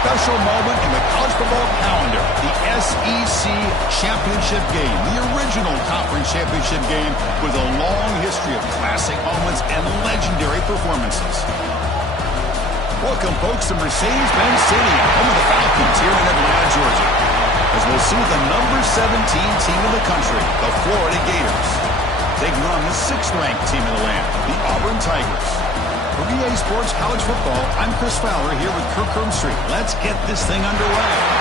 special moment in the college football calendar, the SEC Championship game, the original conference championship game with a long history of classic moments and legendary performances. Welcome, folks, to Mercedes-Benz Stadium, home of the Falcons here in Atlanta, Georgia, as we'll see the number 17 team in the country, the Florida Gators, taking on the 6th-ranked team in the land, the Auburn Tigers. For EA Sports College Football, I'm Chris Fowler here with Kirk Herbstreit. Let's get this thing underway.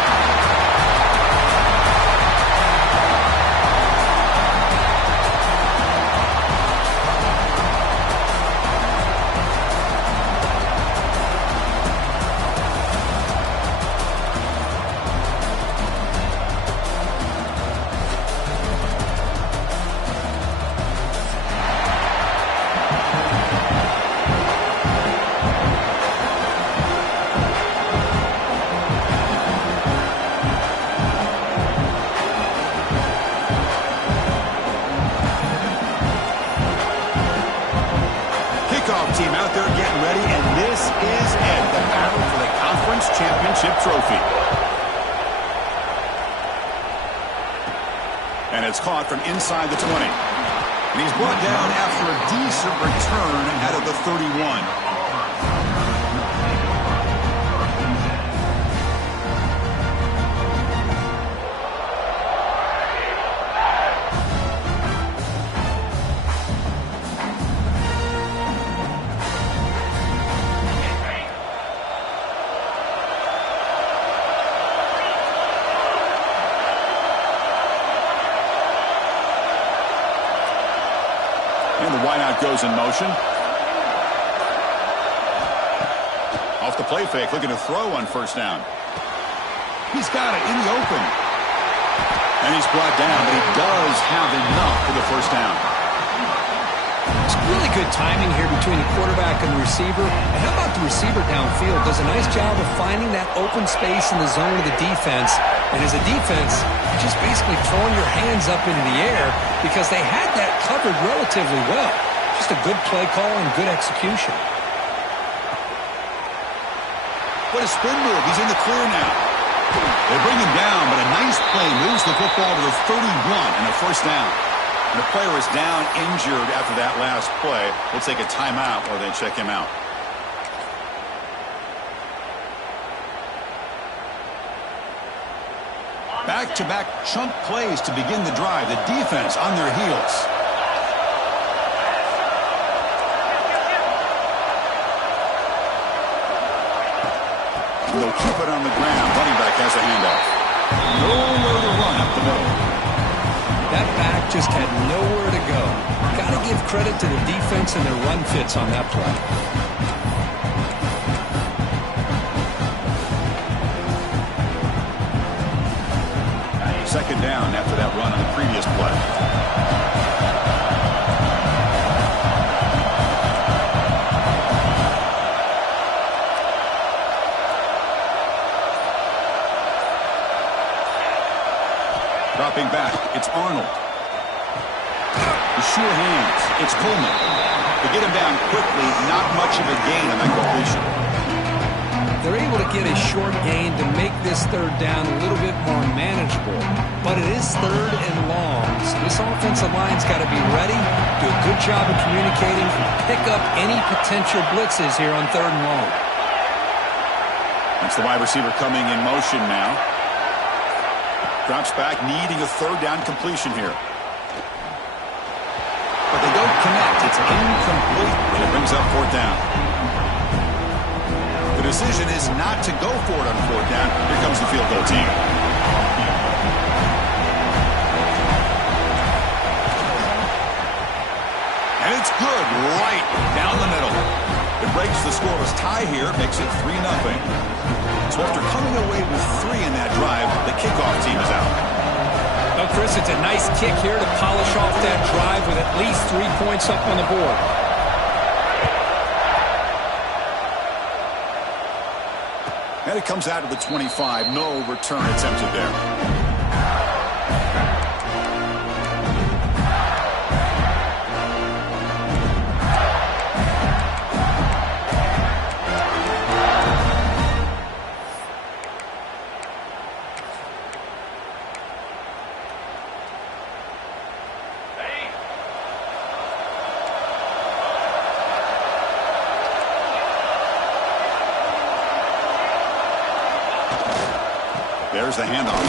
Team out there getting ready, and this is it, the battle for the conference championship trophy. And it's caught from inside the 20. And he's brought down after a decent return out of the 31. And the wideout goes in motion. Off the play fake, looking to throw on first down. He's got it in the open. And he's brought down, but he does have enough for the first down. It's really good timing here between the quarterback and the receiver. And how about the receiver downfield? Does a nice job of finding that open space in the zone of the defense. And as a defense, you're just basically throwing your hands up into the air because they had that covered relatively well. Just a good play call and good execution. What a spin move. He's in the clear now. They bring him down, but a nice play moves the football to the 31 and a first down. And the player is down injured after that last play. We'll take a timeout while they check him out. Back-to-back chunk plays to begin the drive. The defense on their heels. They'll keep it on the ground. Running back has a handoff. Nowhere to run up the middle. That back just had nowhere to go. Got to give credit to the defense and their run fits on that play. Second down after that run on the previous play. Dropping back, it's Arnold. The sure hands, it's Coleman. They get him down quickly, not much of a gain on that completion. They're able to get a short gain to make this third down a little bit more manageable. But it is third and long, so this offensive line's got to be ready, do a good job of communicating, and pick up any potential blitzes here on third and long. That's the wide receiver coming in motion now. Drops back, needing a third down completion here. But they don't connect. It's incomplete, and it brings up fourth down. The decision is not to go for it on fourth down. Here comes the field goal team. And it's good right down the middle. It breaks the scoreless tie here, makes it 3-0. So after coming away with 3 in that drive, the kickoff team is out. Well, Chris, it's a nice kick here to polish off that drive with at least 3 points up on the board. And it comes out of the 25. No return attempted there. There's the handoff.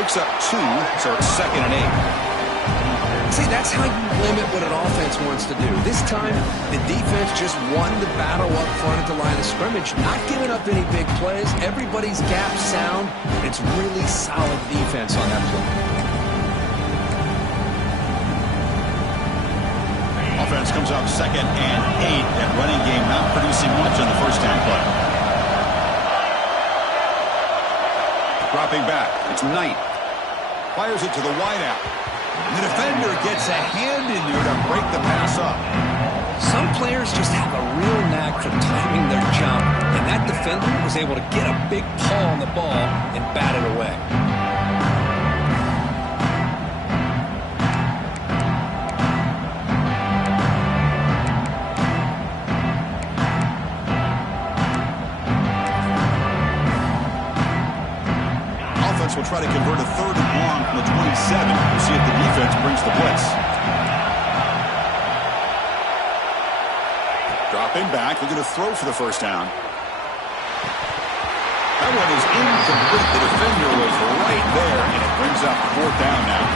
Picks up 2, so it's 2nd and 8. See, that's how you limit what an offense wants to do. This time, the defense just won the battle up front at the line of scrimmage, not giving up any big plays. Everybody's gap sound. It's really solid defense on that play. Offense comes up 2nd and 8. That running game not producing much on the first down play. Dropping back. It's Knight. Fires it to the wideout. The defender gets a hand in there to break the pass up. Some players just have a real knack for timing their jump, and that defender was able to get a big paw on the ball and bat it away. Will try to convert a 3rd and long from the 27. We'll see if the defense brings the blitz. Dropping back, looking to throw for the first down. That one is incomplete. The defender was right there, and it brings up 4th down now.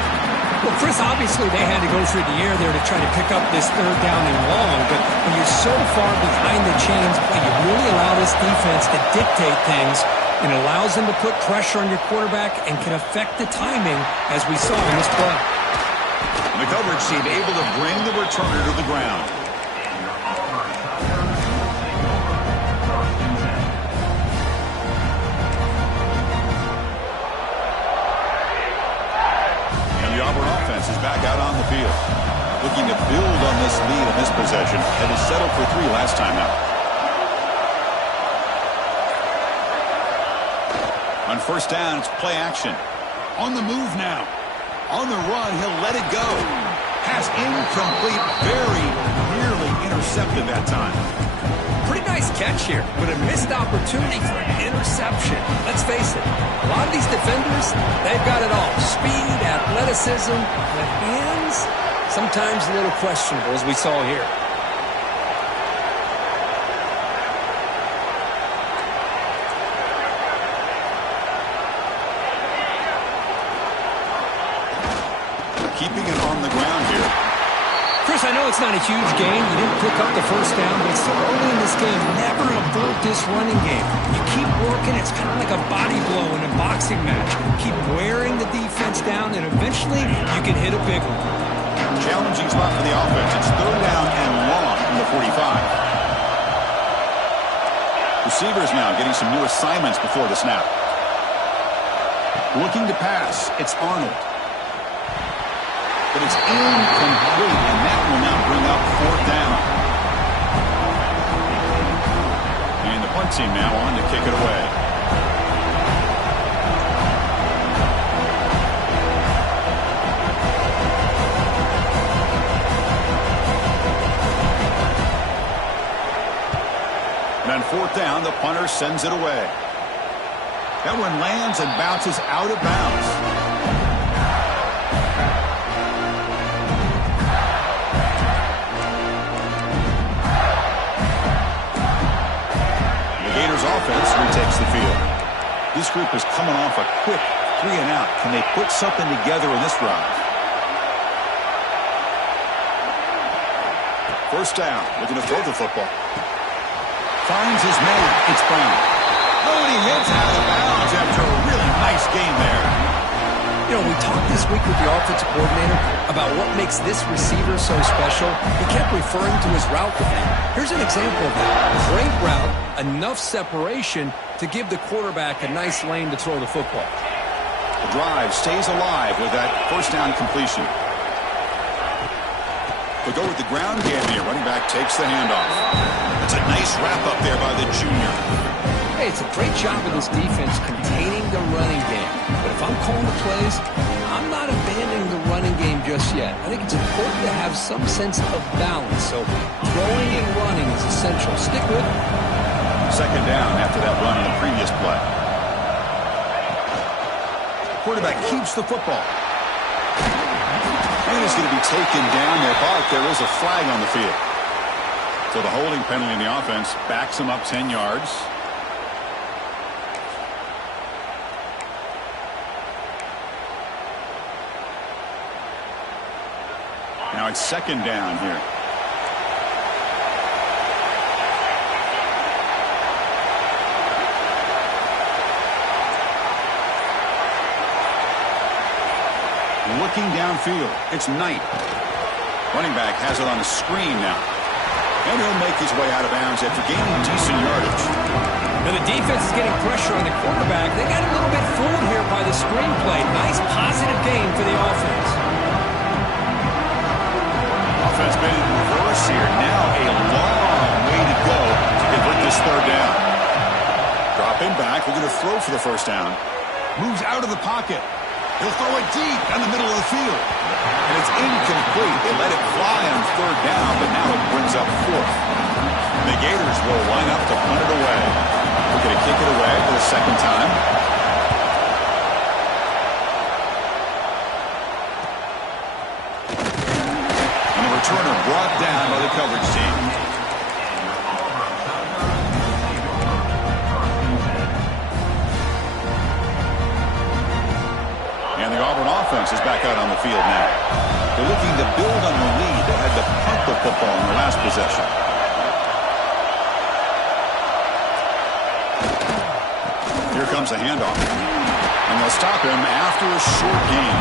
Well, Chris, obviously they had to go through the air there to try to pick up this 3rd down and long, but when you're so far behind the chains, you really allow this defense to dictate things. It allows them to put pressure on your quarterback and can affect the timing, as we saw in this play. The coverage team able to bring the returner to the ground. And the Auburn offense is back out on the field, looking to build on this lead in this possession, and has settled for 3 last time out. On first down, it's play action. On the move now. On the run, he'll let it go. Pass incomplete, very nearly intercepted that time. Pretty nice catch here, but a missed opportunity for an interception. Let's face it, a lot of these defenders, they've got it all. Speed, athleticism, the hands, sometimes a little questionable, as we saw here. Keeping it on the ground here. Chris, I know it's not a huge game. You didn't pick up the first down, but it's so early in this game. Never abort this running game. You keep working. It's kind of like a body blow in a boxing match. Keep wearing the defense down, and eventually you can hit a big one. Challenging spot for the offense. It's 3rd down and long from the 45. Receivers now getting some new assignments before the snap. Looking to pass. It's Arnold. But it's incomplete, and that will now bring up 4th down. And the punt team now on to kick it away. And on 4th down, the punter sends it away. That one lands and bounces out of bounds. Offense retakes the field. This group is coming off a quick 3 and out. Can they put something together in this drive? First down, looking to throw the football. Finds his man. It's Brown. Oh, and he hits out of bounds after a really nice game there. You know, we talked this week with the offensive coordinator about what makes this receiver so special. He kept referring to his route running. Here's an example of that. Great route, enough separation to give the quarterback a nice lane to throw the football. The drive stays alive with that first down completion. They'll go with the ground game here. Running back takes the handoff. That's a nice wrap up there by the junior. Hey, it's a great job of this defense containing the running game. But if I'm calling the plays, I'm not abandoning the running game just yet. I think it's important to have some sense of balance. So throwing and running is essential. Stick with it. Second down after that run on the previous play. Quarterback keeps the football. And he's going to be taken down there. But there is a flag on the field. So the holding penalty in the offense backs him up 10 yards. it's second down here. Looking downfield, it's Knight. Running back has it on a screen now. And he'll make his way out of bounds after gaining decent yardage. Now the defense is getting pressure on the quarterback. They got a little bit fooled here by the screenplay. Nice positive gain for the offense. Offense made it in reverse here. Now a long way to go to convert this third down. Dropping back, looking to throw for the first down. Moves out of the pocket. He'll throw it deep down the middle of the field. And it's incomplete. They let it fly on third down, but now it brings up fourth. The Gators will line up to punt it away. We're going to kick it away for the second time. And the returner brought down by the coverage team. And the Auburn offense is back out on the field now. They're looking to build on the lead. They had to punt the football in the last possession. Here comes a handoff. And they'll stop him after a short gain.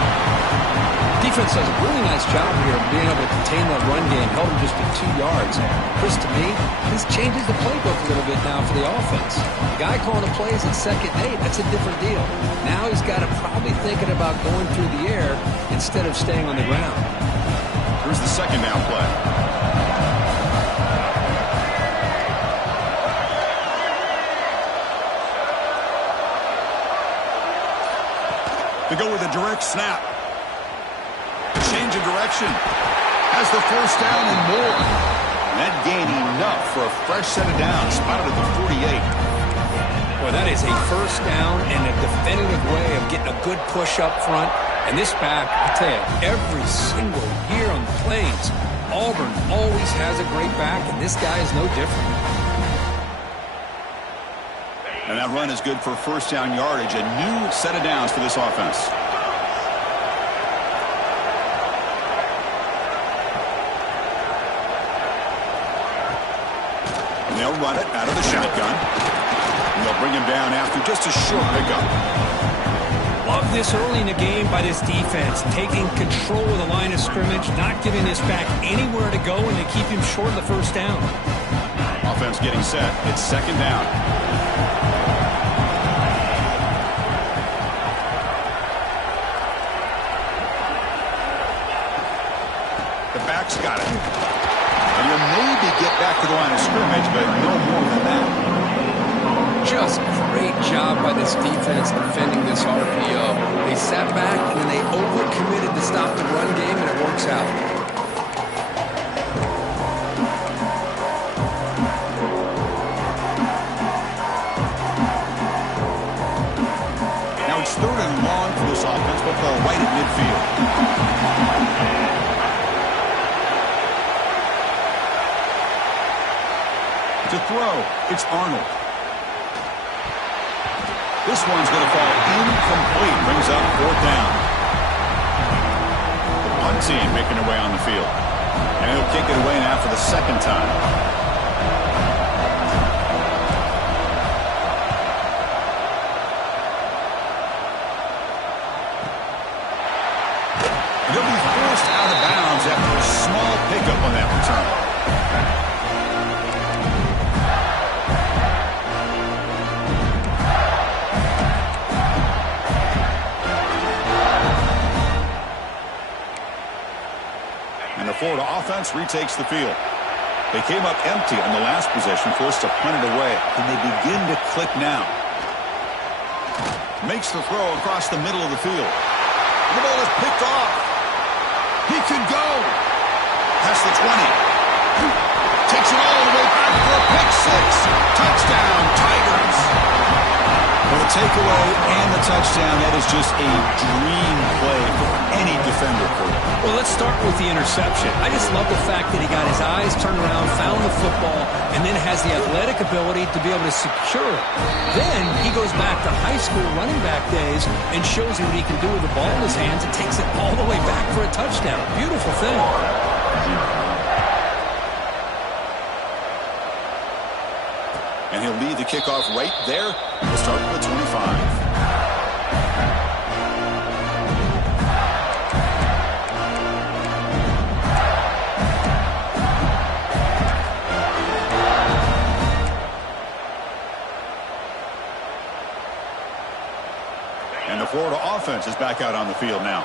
Defense does a really nice job here of being able to contain that run game. Held him just to 2 yards. Chris, to me, this changes the playbook a little bit now for the offense. The guy calling the plays at 2nd and 8, that's a different deal. Now he's got to probably thinking about going through the air instead of staying on the ground. Here's the second down play. They go with a direct snap. Change of direction. Has the first down and more. That gain enough for a fresh set of downs. Spotted at the 48. Well, that is a first down and a definitive way of getting a good push up front. And this back, I tell you, every single year on the Plains, Auburn always has a great back, and this guy is no different. And that run is good for first down yardage. A new set of downs for this offense. And they'll run it out of the shotgun. And they'll bring him down after just a short pickup. Love this early in the game by this defense, taking control of the line of scrimmage, not giving this back anywhere to go, and to keep him short of the first down. Offense getting set. It's second down. The back's got it. And you'll maybe get back to the line of scrimmage, but no more than that. Just great job by this defense defending this RPO. They sat back and then they overcommitted to stop the run game, and it works out. Now it's third and long for this offense, but they're right at midfield. To throw, it's Arnold. This one's going to fall incomplete. Brings up fourth down. The punt team making their way on the field. And he'll kick it away now for the second time. He'll be forced out of bounds after a small pickup on that return. Florida offense retakes the field. They came up empty on the last possession, forced to punt it away. And they begin to click now. Makes the throw across the middle of the field. And the ball is picked off. He could go. Past the 20. Takes it all the way back for a pick six. Touchdown, Tigers. Well, the takeaway and the touchdown, that is just a dream play for any defender. Well, let's start with the interception. I just love the fact that he got his eyes turned around, found the football, and then has the athletic ability to be able to secure it. Then he goes back to high school running back days and shows you what he can do with the ball in his hands and takes it all the way back for a touchdown. Beautiful thing. And he'll lead the kickoff right there. We'll start with 25. And the Florida offense is back out on the field now.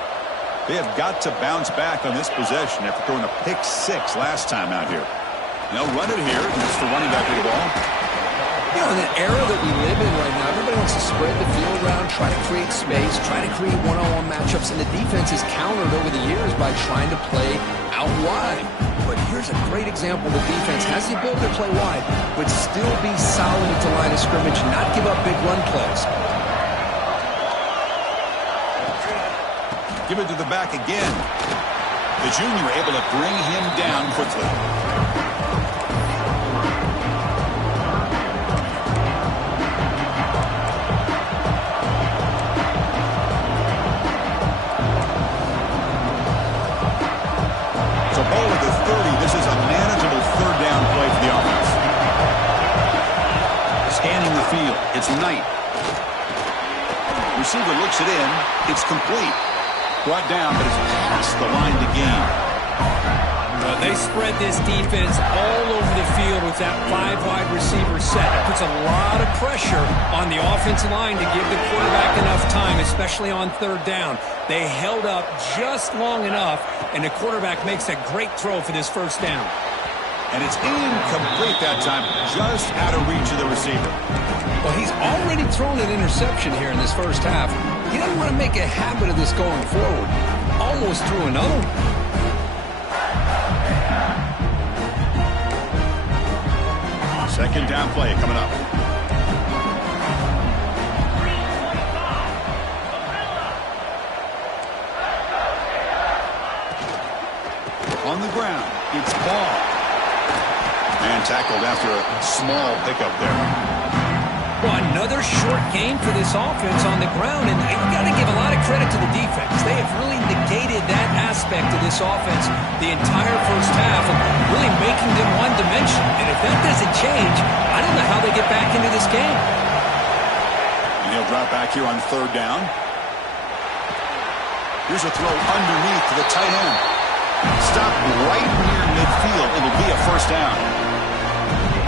They have got to bounce back on this possession after throwing a pick 6 last time out here. And they'll run it here. It's the running back with the ball. You know, in the era that we live in right now, everybody wants to spread the field around, try to create space, try to create one-on-one matchups, and the defense has countered over the years by trying to play out wide. But here's a great example. The defense has the ability to play wide, but still be solid at the line of scrimmage, not give up big run plays. Give it to the back again. The junior able to bring him down quickly. So ball at the 30. This is a manageable third down play for the offense. Scanning the field. It's Knight. Receiver looks it in. It's complete. Brought down, but it's past the line to gain. They spread this defense all over the field with that 5-wide receiver set. It puts a lot of pressure on the offensive line to give the quarterback enough time, especially on third down. They held up just long enough, and the quarterback makes a great throw for this first down. And it's incomplete that time, just out of reach of the receiver. Well, he's already thrown an interception here in this first half. He doesn't want to make a habit of this going forward. Almost threw another one. Second down play coming up. On the ground, it's Ball. And tackled after a small pickup there. Well, another short game for this offense on the ground, and you've got to give a lot of credit to the defense. They have really negated that aspect of this offense the entire first half, and really making them one-dimensional. And if that doesn't change, I don't know how they get back into this game. And he'll drop back here on third down. Here's a throw underneath to the tight end. Stop right near midfield. It'll be a first down.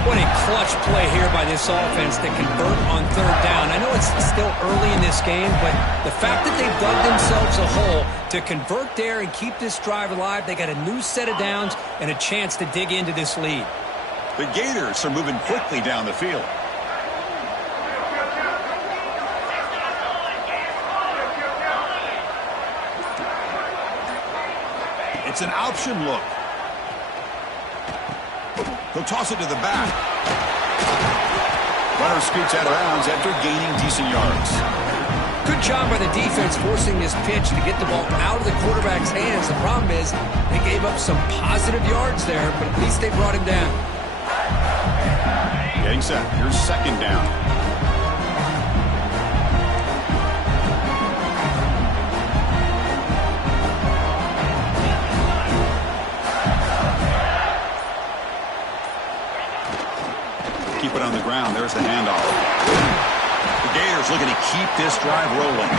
What a clutch play here by this offense to convert on third down. I know it's still early in this game, but the fact that they've dug themselves a hole to convert there and keep this drive alive, they got a new set of downs and a chance to dig into this lead. The Gators are moving quickly down the field. It's an option look. He'll toss it to the back. Runner scoots out of bounds after gaining decent yards. Good job by the defense forcing this pitch to get the ball out of the quarterback's hands. The problem is they gave up some positive yards there, but at least they brought him down. Getting set. Here's second down. Keep it on the ground. There's the handoff. The Gators looking to keep this drive rolling.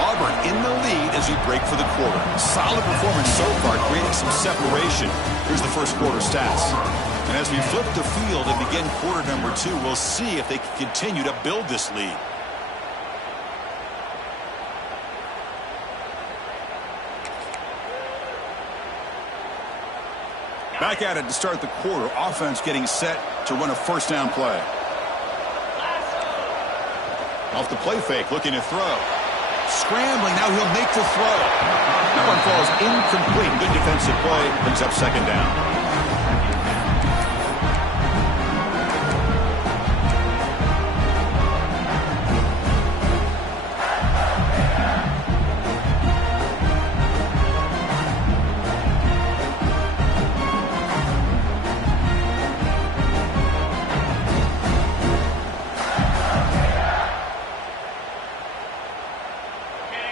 Auburn in the lead as we break for the quarter. Solid performance so far, creating some separation. Here's the first quarter stats. And as we flip the field and begin quarter number 2, we'll see if they can continue to build this lead. Back at it to start the quarter. Offense getting set to run a first down play. Off the play fake, looking to throw. Scrambling, now he'll make the throw. That one falls incomplete. Good defensive play, brings up second down.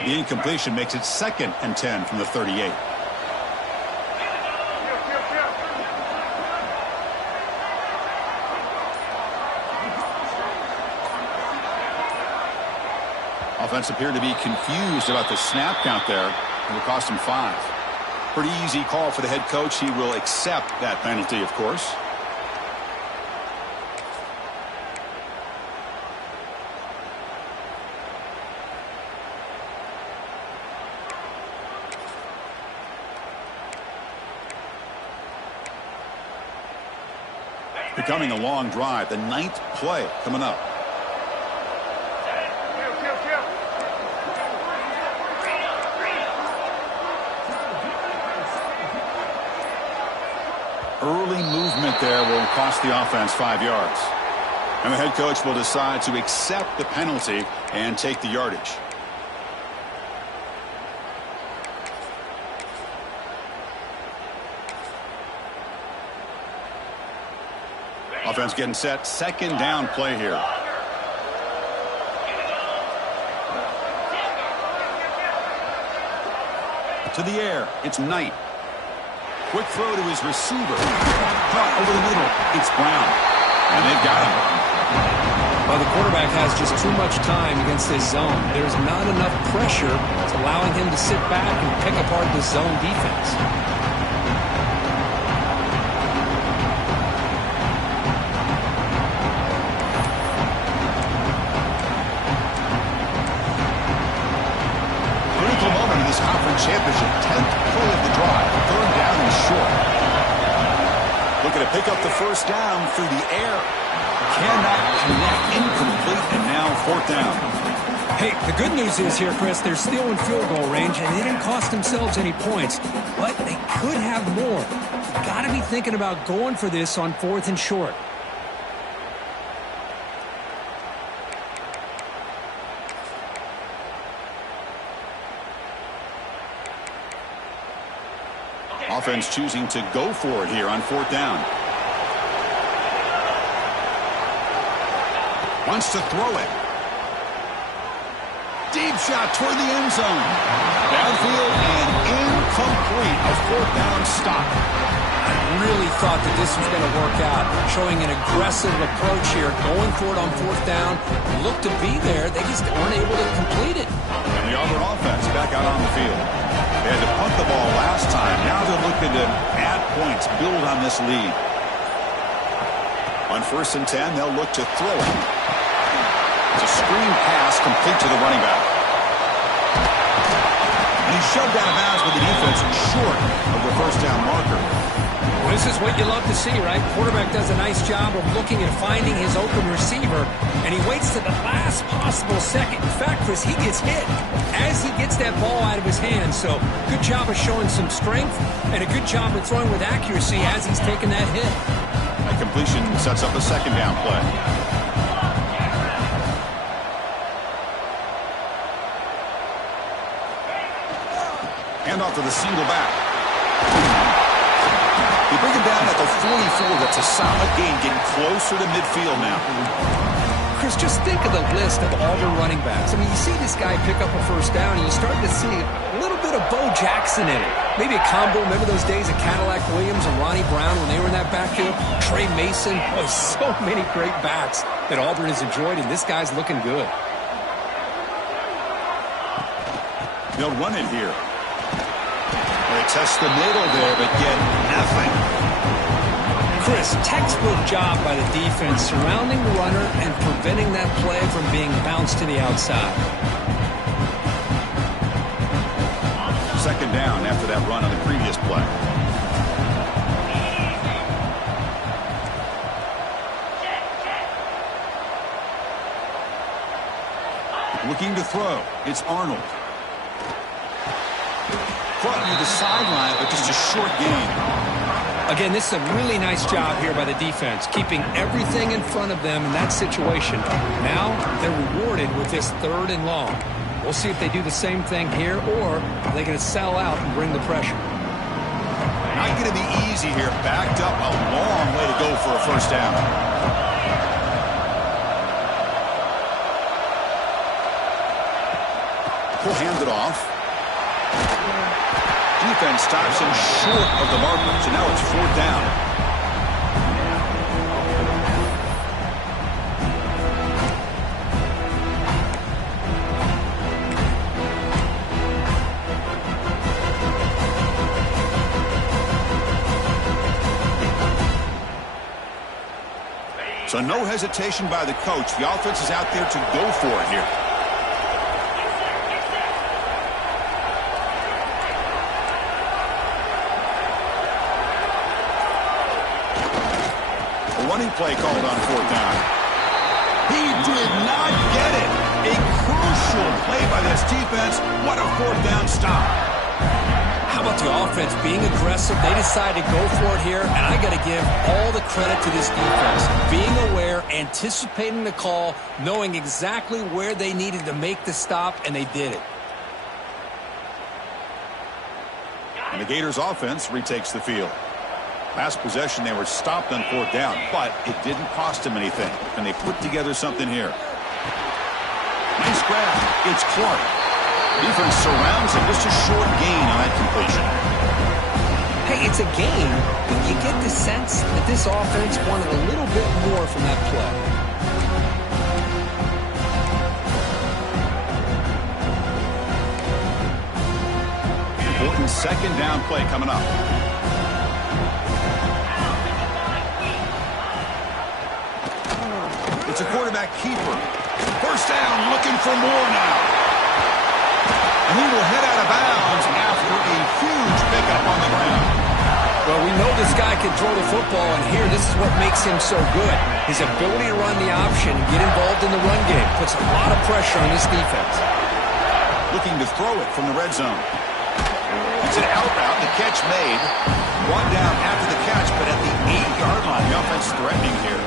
The incompletion makes it 2nd and 10 from the 38. Offense appeared to be confused about the snap count there. It will cost him 5. Pretty easy call for the head coach. He will accept that penalty, of course. Becoming a long drive. The 9th play coming up. Early movement there will cost the offense 5 yards. And the head coach will decide to accept the penalty and take the yardage. Offense getting set. 2nd down play here. To the air. It's Knight. Quick throw to his receiver. Caught over the middle. It's Brown. And they've got him. Well, the quarterback has just too much time against this zone. There's not enough pressure to allowing him to sit back and pick apart the zone defense. Critical moment in this conference championship. 10th play of the drive. 3rd down and short. Looking to pick up the 1st down through the air. Cannot connect. Incomplete. And now 4th down. Hey, the good news is here, Chris, they're still in field goal range, and they didn't cost themselves any points. But they could have more. You've got to be thinking about going for this on 4th and short. Offense choosing to go for it here on 4th down. Wants to throw it. Deep shot toward the end zone. Downfield and incomplete. A 4th down stop. I really thought that this was going to work out, showing an aggressive approach here, going for it on 4th down. Looked to be there. They just weren't able to complete it. And the Auburn offense back out on the field. They had to punt the ball last time. Now they're looking to add points, build on this lead. On 1st and 10, they'll look to throw it. It's a screen pass complete to the running back. And he's shoved out of bounds with the defense short of the 1st down marker. Well, this is what you love to see, right? Quarterback does a nice job of looking and finding his open receiver, and he waits to the last possible second. In fact, Chris, he gets hit as he gets that ball out of his hands. So good job of showing some strength and a good job of throwing with accuracy as he's taking that hit. That completion sets up a 2nd down play. Hand off to the single back. They bring him down at the 44. That's a solid gain, getting closer to midfield now. Chris, just think of the list of Auburn running backs. I mean, you see this guy pick up a 1st down, and you start to see a little bit of Bo Jackson in it. Maybe a combo. Remember those days of Cadillac Williams and Ronnie Brown when they were in that backfield? Trey Mason. Oh, so many great backs that Auburn has enjoyed, and this guy's looking good. They'll run it here. They test the middle there, but get nothing. Chris, textbook job by the defense surrounding the runner and preventing that play from being bounced to the outside. 2nd down after that run on the previous play. Looking to throw. It's Arnold. Caught near the sideline, but just a short gain. Again, this is a really nice job here by the defense, keeping everything in front of them in that situation. Now they're rewarded with this 3rd and long. We'll see if they do the same thing here, or are they going to sell out and bring the pressure. Not going to be easy here. Backed up a long way to go for a 1st down. He'll hand it off. Defense stops him short of the marker, so now it's 4th down. So no hesitation by the coach. The offense is out there to go for it here. A running play called on 4th down. He did not get it. A crucial play by this defense. What a 4th down stop. How about the offense being aggressive? They decided to go for it here, and I got to give all the credit to this defense. Being aware, anticipating the call, knowing exactly where they needed to make the stop, and they did it. And the Gators offense retakes the field. Last possession, they were stopped on 4th down, but it didn't cost them anything. And they put together something here. Nice grab. It's Clark. Defense surrounds him. Just a short gain on that completion. Hey, it's a game, but you get the sense that this offense wanted a little bit more from that play. Important 2nd down play coming up. It's a quarterback keeper. 1st down, looking for more now. And he will head out of bounds after a huge pickup on the ground. Well, we know this guy can throw the football, and here, this is what makes him so good. His ability to run the option and get involved in the run game puts a lot of pressure on this defense. Looking to throw it from the red zone. It's an out route, the catch made. Brought down after the catch, but at the 8-yard line, the offense threatening here.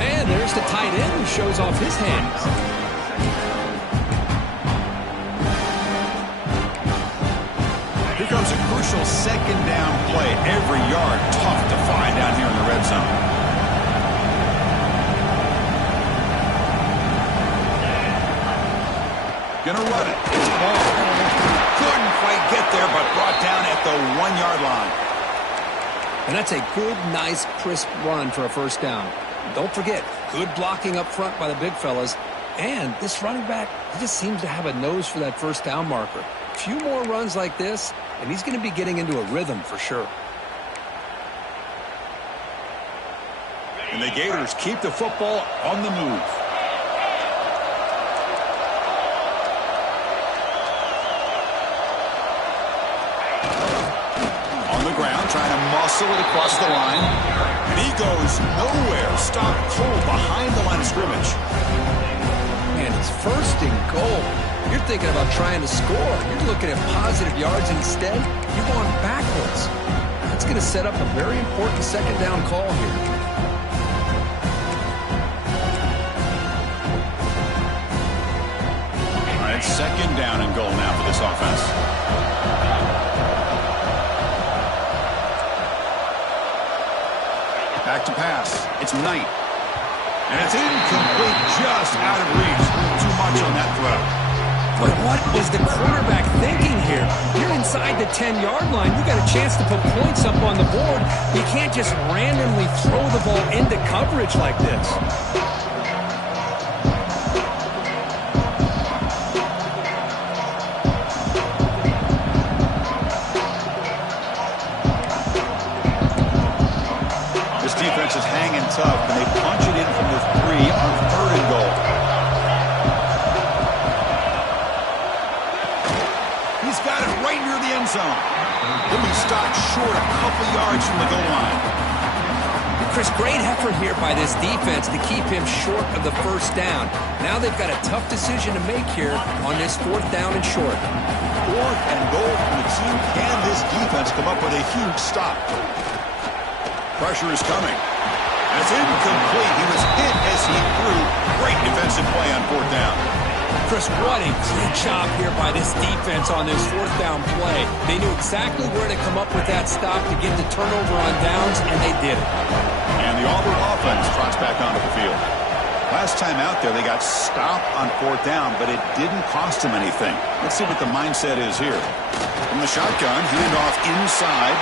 And there's the tight end who shows off his hands. Here comes a crucial 2nd down play. Every yard tough to find down here in the red zone. Gonna run it. It's ball. Couldn't quite get there, but brought down at the 1-yard line. And that's a good, nice, crisp run for a 1st down. Don't forget, good blocking up front by the big fellas. And this running back, he just seems to have a nose for that 1st down marker. A few more runs like this, and he's going to be getting into a rhythm for sure. And the Gators keep the football on the move. On the ground, trying to muscle it across the line. And he goes nowhere. Stopped cold behind the line of scrimmage. Man, it's 1st and goal. You're thinking about trying to score. You're looking at positive yards, and instead, you're going backwards. That's going to set up a very important 2nd down call here. All right, 2nd down and goal now for this offense. Back to pass. It's Knight. And it's incomplete, just out of reach. Too much on that throw. But what was the quarterback thinking here? You're inside the 10-yard line. You got a chance to put points up on the board. You can't just randomly throw the ball into coverage like this. This defense is hanging tough, and they punch it in from the 3 on 3rd and goal. He's got it right near the end zone. He'll be stopped short a couple yards from the goal line. Chris, great effort here by this defense to keep him short of the 1st down. Now they've got a tough decision to make here on this 4th down and short. 4th and goal from the team. Can this defense come up with a huge stop? Pressure is coming. That's incomplete. He was hit as he threw. Great defensive play on 4th down. Chris, what a great job here by this defense on this 4th down play. They knew exactly where to come up with that stop to get the turnover on downs, and they did it. And the Auburn offense trots back onto the field. Last time out there, they got stopped on 4th down, but it didn't cost them anything. Let's see what the mindset is here. From the shotgun, handoff inside.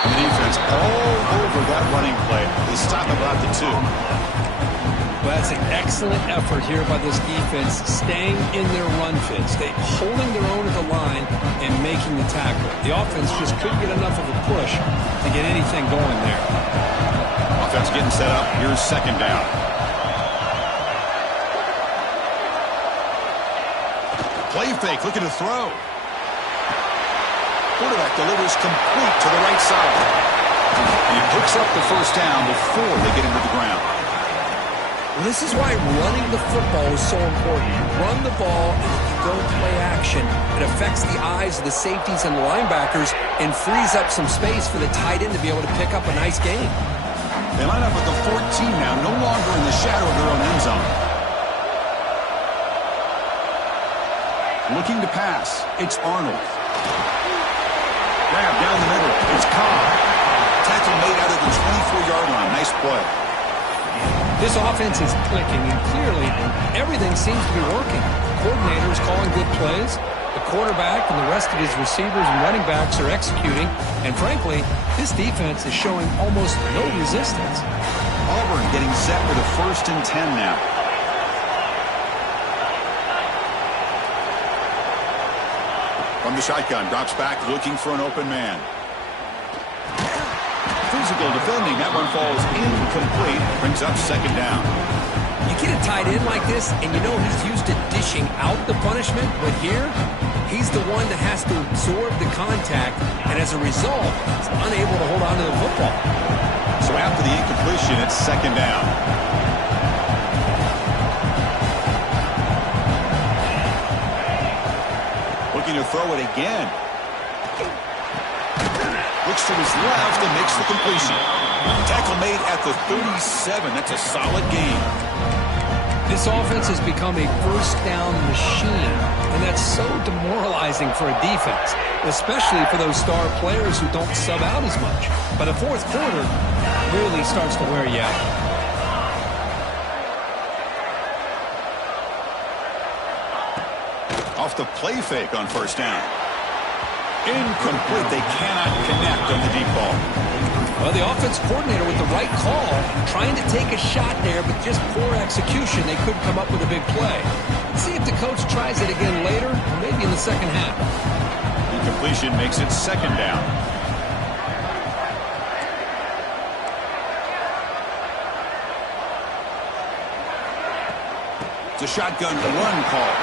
The defense all over that running play. They stop about the 2. Well, that's an excellent effort here by this defense, staying in their run fits. They holding their own at the line and making the tackle. The offense just couldn't get enough of a push to get anything going there. Offense getting set up. Here's 2nd down. Play fake, looking to throw. Quarterback delivers complete to the right side. And he picks up the 1st down before they get him to the ground. Well, this is why running the football is so important. You run the ball, and if you don't play action, it affects the eyes of the safeties and the linebackers and frees up some space for the tight end to be able to pick up a nice gain. They line up with the 14 now, no longer in the shadow of their own end zone. Looking to pass. It's Arnold. Grab down the middle. It's Cobb. Tackle made out of the 24-yard line. Nice play. This offense is clicking, and clearly everything seems to be working. The coordinator is calling good plays. The quarterback and the rest of his receivers and running backs are executing. And frankly, this defense is showing almost no resistance. Auburn getting set for the 1st and 10 now. From the shotgun, drops back, looking for an open man. Physical defending, that one falls incomplete, brings up 2nd down. You get a tight end like this, and you know he's used to dishing out the punishment, but here, he's the one that has to absorb the contact, and as a result, he's unable to hold on to the football. So after the incompletion, it's 2nd down. Looking to throw it again. Looks to his left and makes the completion. Tackle made at the 37. That's a solid gain. This offense has become a 1st down machine, and that's so demoralizing for a defense, especially for those star players who don't sub out as much. By the 4th quarter, really starts to wear you out. Off the play fake on 1st down. Incomplete. They cannot connect on the deep ball. Well, the offense coordinator with the right call, trying to take a shot there, but just poor execution. They couldn't come up with a big play. Let's see if the coach tries it again later, or maybe in the 2nd half. Incompletion makes it 2nd down. It's a shotgun run call.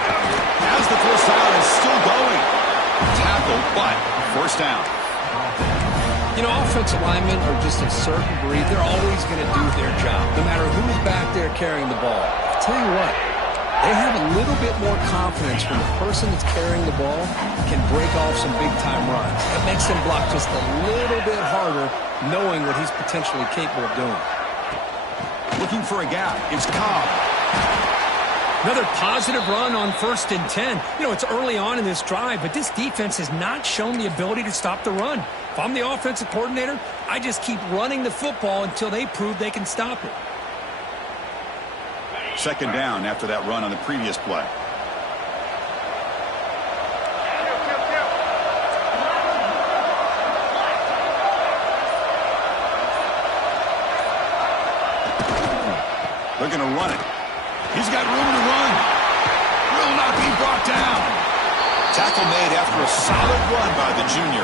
As the 1st down is still going. Tackle, but 1st down. You know, offensive linemen are just a certain breed. They're always going to do their job, no matter who's back there carrying the ball. I'll tell you what, they have a little bit more confidence when the person that's carrying the ball can break off some big-time runs. That makes them block just a little bit harder, knowing what he's potentially capable of doing. Looking for a gap. It's Cobb. Another positive run on 1st and 10. You know, it's early on in this drive, but this defense has not shown the ability to stop the run. If I'm the offensive coordinator, I just keep running the football until they prove they can stop it. 2nd down after that run on the previous play. They're going to run it. He's got room to run. Will not be brought down. Tackle made after a solid run by the junior.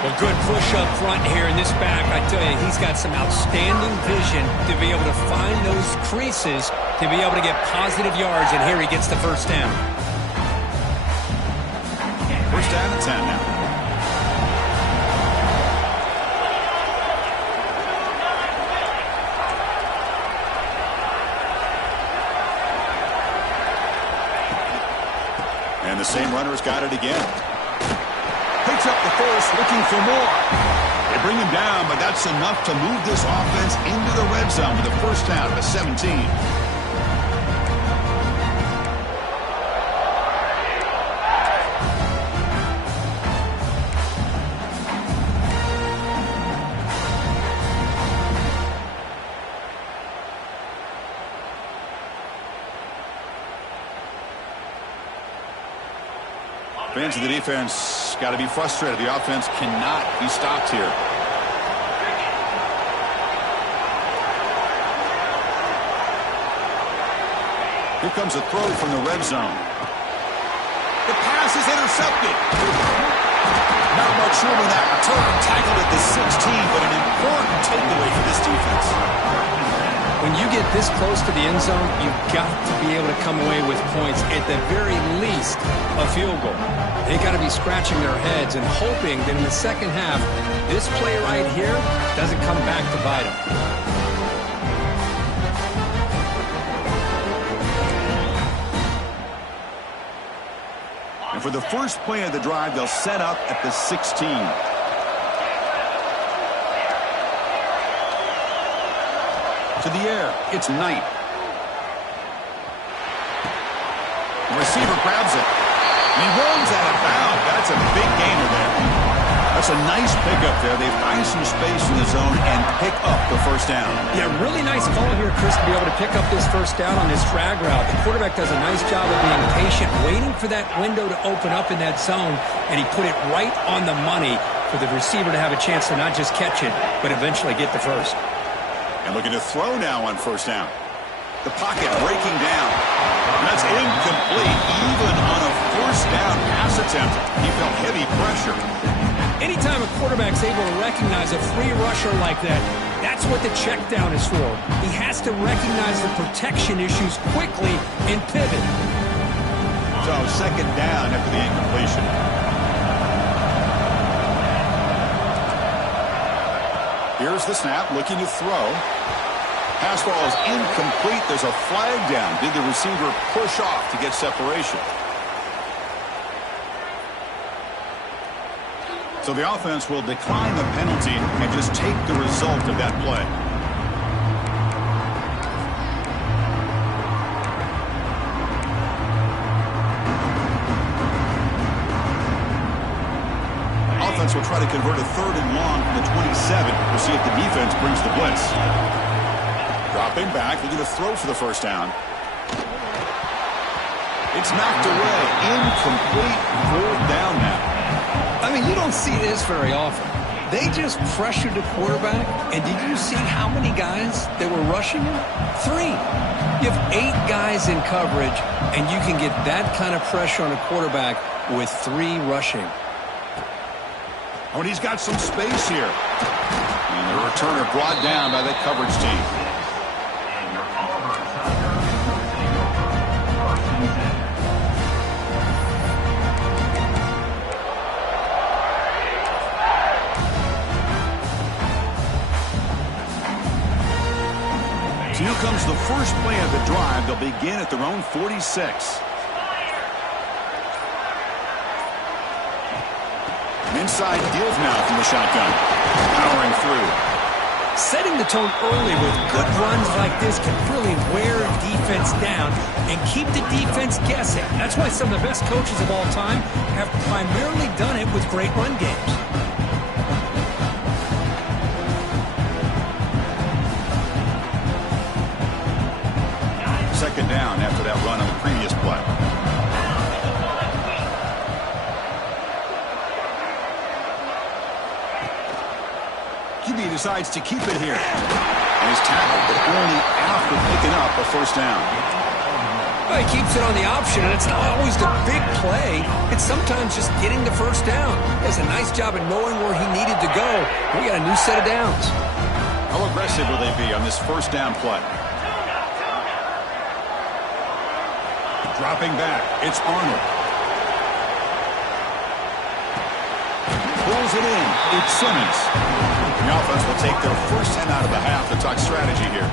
Well, good push up front here in this back. I tell you, he's got some outstanding vision to be able to find those creases, to be able to get positive yards, and here he gets the 1st down. 1st down and 10 now. And the same runner's got it again. Picks up the 1st, looking for more. They bring him down, but that's enough to move this offense into the red zone with a 1st down at the 17. Fans of the defense got to be frustrated. The offense cannot be stopped here. Here comes a throw from the red zone. The pass is intercepted. Not much room in that return. Tackled at the 16, but an important takeaway for this defense. When you get this close to the end zone, you've got to be able to come away with points, at the very least, a field goal. They got to be scratching their heads and hoping that in the second half, this play right here doesn't come back to bite them. And for the first play of the drive, they'll set up at the 16. To the air, it's Knight. The receiver grabs it. He runs out of bounds. That's a big gainer there. That's a nice pickup there. They find some space in the zone and pick up the first down. Yeah, really nice call here, Chris, to be able to pick up this first down on this drag route. The quarterback does a nice job of being patient, waiting for that window to open up in that zone, and he put it right on the money for the receiver to have a chance to not just catch it, but eventually get the first. And looking to throw now on first down. The pocket breaking down. And that's incomplete, even on a first down pass attempt. He felt heavy pressure. Anytime a quarterback's able to recognize a free rusher like that, that's what the check down is for. He has to recognize the protection issues quickly and pivot. So second down after the incompletion. Here's the snap, looking to throw. Pass ball is incomplete. There's a flag down. Did the receiver push off to get separation? So the offense will decline the penalty and just take the result of that play. Offense will try to convert a third and long from the 27. We'll see if the defense brings the blitz. Dropping back, looking to throw for the first down. It's knocked away. Incomplete. Fourth down now. I mean, you don't see this very often. They just pressured the quarterback, and did you see how many guys that were rushing him? 3. You have 8 guys in coverage, and you can get that kind of pressure on a quarterback with 3 rushing. Oh, and he's got some space here. And the returner brought down by the coverage team. So here comes the first play of the drive. They'll begin at their own 46. Inside deals now from the shotgun. Powering through. Setting the tone early with good runs like this can really wear defense down and keep the defense guessing. That's why some of the best coaches of all time have primarily done it with great run games. Second down after that run on the previous play. QB decides to keep it here. And he's tackled, but only after picking up a first down. Well, he keeps it on the option, and it's not always the big play. It's sometimes just getting the first down. He does a nice job of knowing where he needed to go. We got a new set of downs. How aggressive will they be on this first down play? Dropping back, it's Arnold. Pulls it in, it's Simmons. The offense will take their first 10 out of the half to talk strategy here.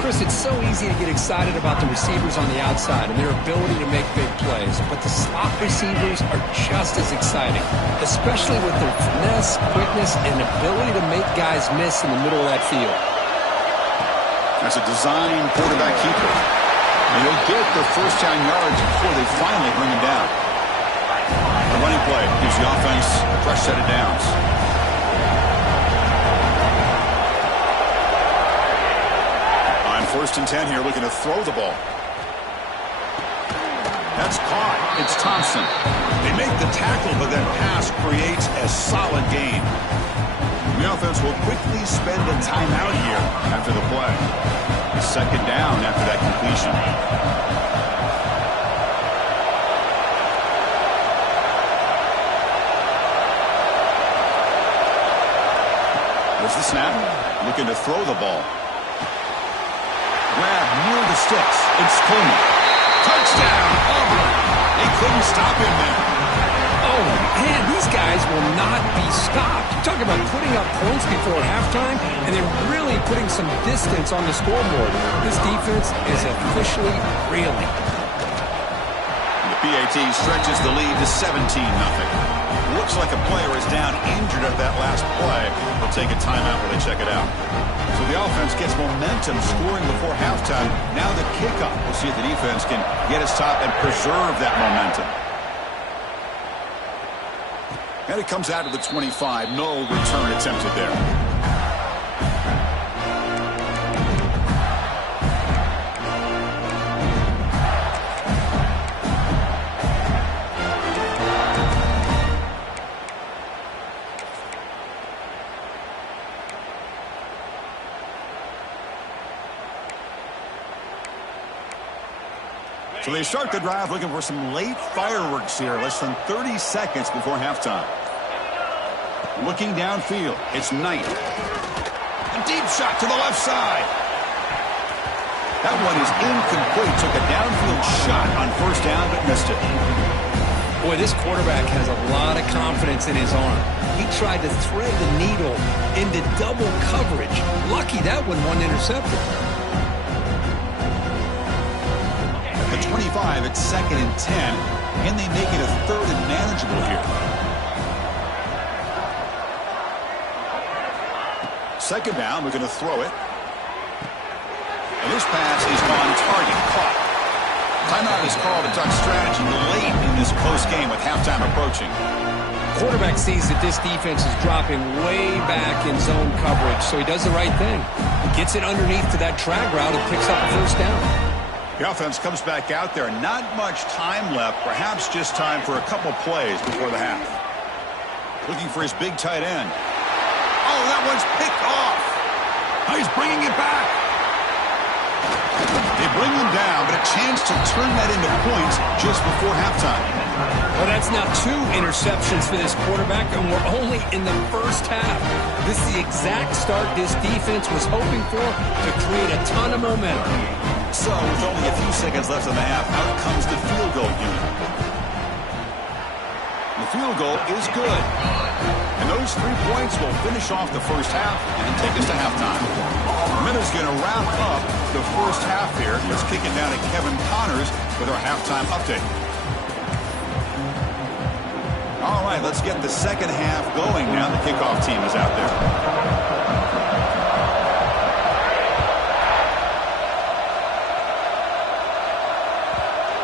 Chris, it's so easy to get excited about the receivers on the outside and their ability to make big plays, but the slot receivers are just as exciting, especially with their finesse, quickness, and ability to make guys miss in the middle of that field. That's a design quarterback keeper. And he'll get the first down yards before they finally bring him down. The running play gives the offense a fresh set of downs. On 1st and 10 here, looking to throw the ball. That's That's caught. It's Thompson. They make the tackle, but that pass creates a solid gain. The offense will quickly spend a timeout here after the play. Second down after that completion. There's the snap. Looking to throw the ball. Grab near the sticks. It's Coleman. Touchdown, Auburn. They couldn't stop him there. Oh, man, these guys will not be stopped. Talk about putting up points before halftime and then really putting some distance on the scoreboard. This defense is officially reeling. The PAT stretches the lead to 17-0. Looks like a player is down injured at that last play. They'll take a timeout while they check it out. So the offense gets momentum scoring before halftime. Now the kickoff. We'll see if the defense can get his top and preserve that momentum. And it comes out of the 25. No return attempted there. So they start the drive looking for some late fireworks here. Less than 30 seconds before halftime. Looking downfield, it's Knight. A deep shot to the left side. That one is incomplete. Took a downfield shot on first down, but missed it. Boy, this quarterback has a lot of confidence in his arm. He tried to thread the needle into double coverage. Lucky that one wasn't intercepted. 25, it's 2nd and 10, and they make it a 3rd and manageable here. Second down, we're going to throw it. And this pass is on target, caught. Timeout is called to talk strategy late in this close game with halftime approaching. Quarterback sees that this defense is dropping way back in zone coverage, so he does the right thing. Gets it underneath to that drag route and picks up a first down. The offense comes back out there. Not much time left. Perhaps just time for a couple plays before the half. Looking for his big tight end. Oh, that one's picked off. Oh, he's bringing it back. They bring him down, but a chance to turn that into points just before halftime. Well, that's now 2 interceptions for this quarterback, and we're only in the first half. This is the exact start this defense was hoping for to create a ton of momentum. So, with only a few seconds left in the half, out comes the field goal unit. The field goal is good. And those 3 points will finish off the first half and take us to halftime. Minna's going to wrap up the first half here. Let's kick it down to Kevin Connors with our halftime update. All right, let's get the second half going now. The kickoff team is out there.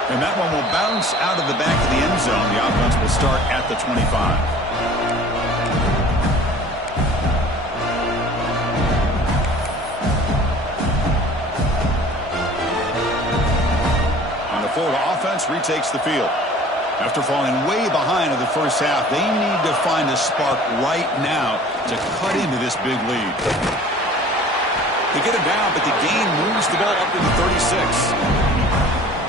And that one will bounce out of the back of the end zone. The offense will start at the 25. And the Florida offense retakes the field. After falling way behind in the first half, they need to find a spark right now to cut into this big lead. They get it down, but the gain moves the ball up to the 36.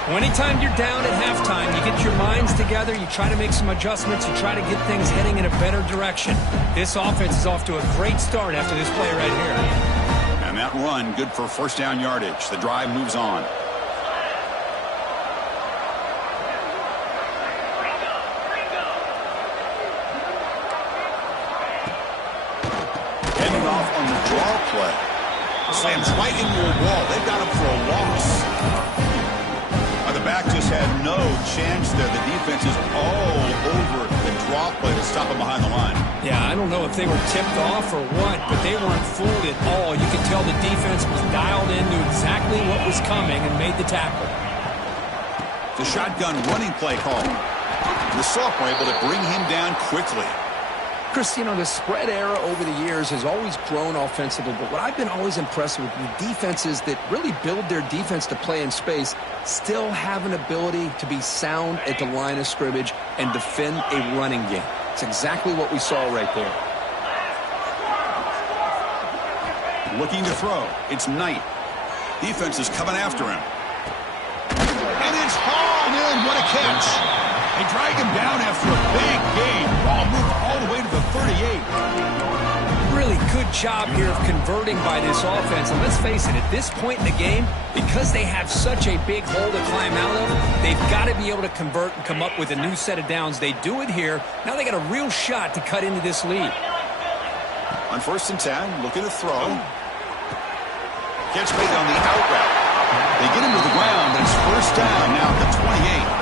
Anytime you're down at halftime, you get your minds together, you try to make some adjustments, you try to get things heading in a better direction. This offense is off to a great start after this play right here. And that run, good for first down yardage. The drive moves on. Ending off on the draw play. Slams right into a wall. They've got him for a loss. The back just had no chance there. The defense is all over the draw play to stop him behind the line. Yeah, I don't know if they were tipped off or what, but they weren't fooled at all. You could tell the defense was dialed in, knew exactly what was coming, and made the tackle. The shotgun running play call. The Soft were able to bring him down quickly. Chris, you know, the spread era over the years has always grown offensively, but what I've been always impressed with the defenses that really build their defense to play in space still have an ability to be sound at the line of scrimmage and defend a running game. It's exactly what we saw right there. Looking to throw. It's Knight. Defense is coming after him. And it's hauled in. What a catch. They drag him down after a big gain. Ball moved all the way to the 38. Really good job here of converting by this offense. And let's face it, at this point in the game, because they have such a big hole to climb out of, they've got to be able to convert and come up with a new set of downs. They do it here. Now they got a real shot to cut into this lead. On 1st and 10, looking to throw. Catch made on the out route. They get him to the ground, and it's 1st down now at the 28.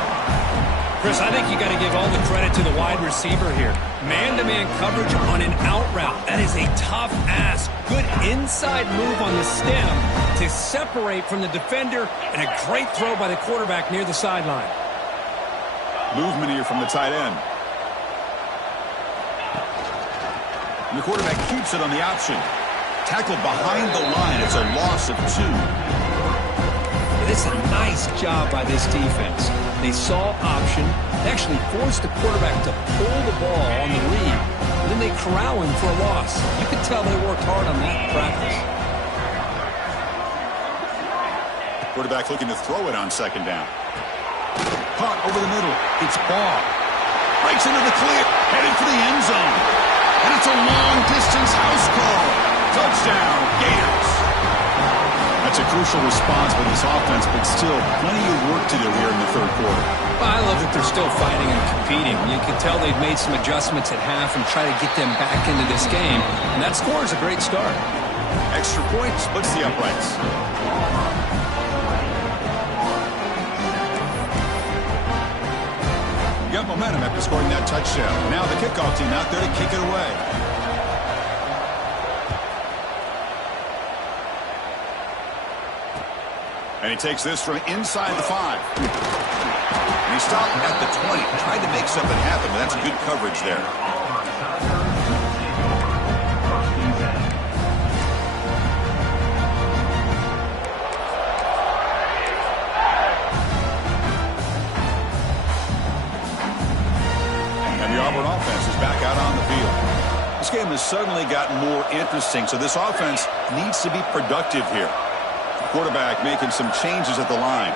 Chris, I think you got to give all the credit to the wide receiver here. Man-to-man coverage on an out route. That is a tough ask. Good inside move on the stem to separate from the defender, and a great throw by the quarterback near the sideline. Movement here from the tight end. And the quarterback keeps it on the option. Tackled behind the line. It's a loss of 2. This is a nice job by this defense. They saw option. They actually forced the quarterback to pull the ball on the read. And then they corral him for a loss. You can tell they worked hard on that in practice. Quarterback looking to throw it on 2nd down. Caught over the middle. It's Ball. Breaks into the clear. Headed for the end zone. And it's a long-distance house call. Touchdown, Gators. That's a crucial response by this offense, but still plenty of work to do here in the 3rd quarter. Well, I love that they're still fighting and competing. You can tell they've made some adjustments at half and try to get them back into this game. And that score is a great start. Extra point splits the uprights. You got momentum after scoring that touchdown. Now the kickoff team out there to kick it away. And he takes this from inside the 5. And he stopped at the 20. Tried to make something happen, but that's good coverage there. And the Auburn offense is back out on the field. This game has suddenly gotten more interesting, so this offense needs to be productive here. Quarterback making some changes at the line.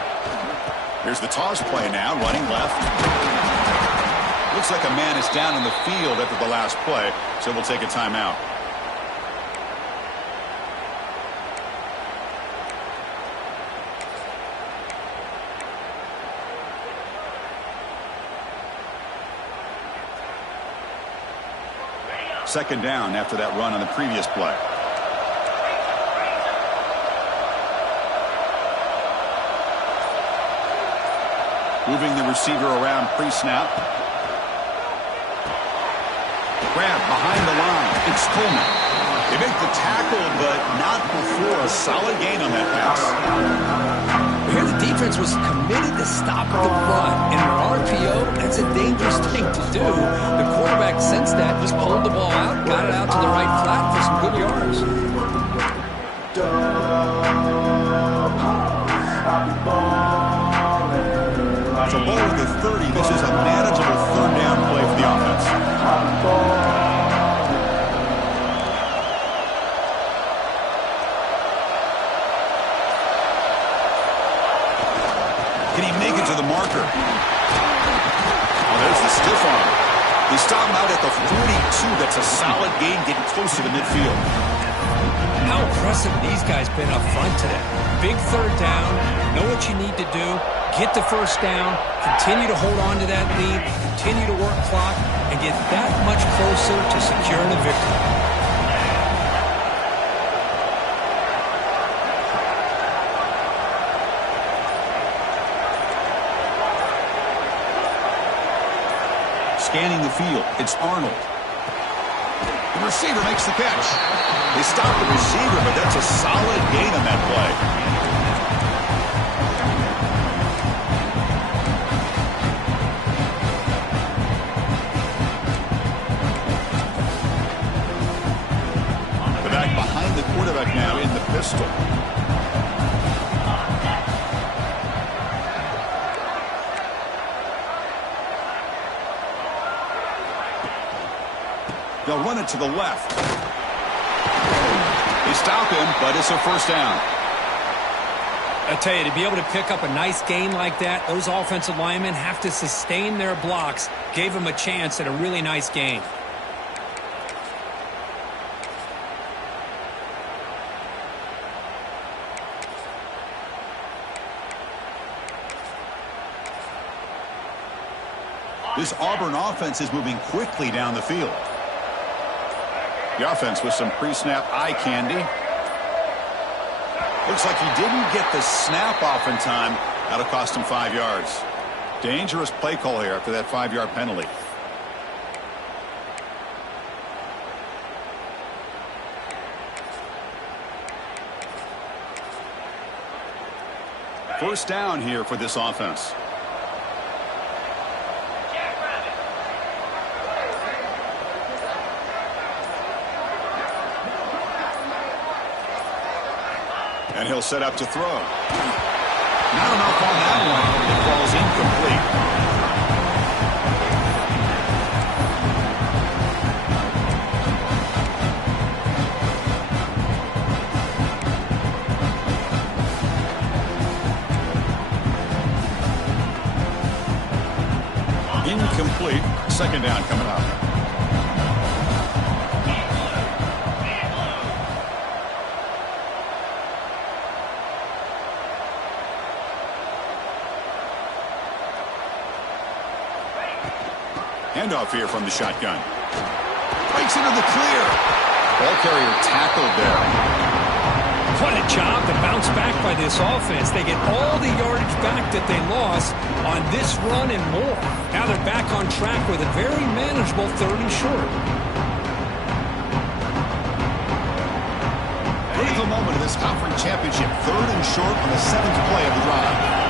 Here's the toss play now, running left. Looks like a man is down in the field after the last play, so we'll take a timeout. Second down after that run on the previous play. Moving the receiver around pre-snap. Grab behind the line. It's Coleman. They make the tackle, but not before a solid gain on that pass. Here the defense was committed to stop the run. In an RPO, that's a dangerous thing to do. The quarterback sensed that, just pulled the ball out, got it out to the right flat for some good yards. It's a ball at the 30. This is a manageable 3rd down play for the offense. Can he make it to the marker? Oh, there's the stiff arm. They stop him out at the 42. That's a solid gain, getting close to the midfield. How impressive these guys been up front today. Big 3rd down. Know what you need to do. Get the 1st down. Continue to hold on to that lead. Continue to work clock. And get that much closer to securing a victory. Scanning the field. It's Arnold. The receiver makes the catch. They stop the receiver, but that's a solid gain on that play. They'll run it to the left. They stop him, but it's a first down. I tell you, to be able to pick up a nice gain like that, those offensive linemen have to sustain their blocks. Gave them a chance at a really nice gain. This Auburn offense is moving quickly down the field. The offense with some pre-snap eye candy. Looks like he didn't get the snap off in time. That'll cost him 5 yards. Dangerous play call here after that 5-yard penalty. First down here for this offense. And he'll set up to throw. Not enough on that one. It falls incomplete. Incomplete. Second down coming up. Handoff here from the shotgun. Breaks into the clear. Ball carrier tackled there. What a job to bounce back by this offense. They get all the yardage back that they lost on this run and more. Now they're back on track with a very manageable 3rd and short. Critical moment of this conference championship. 3rd and short on the 7th play of the drive.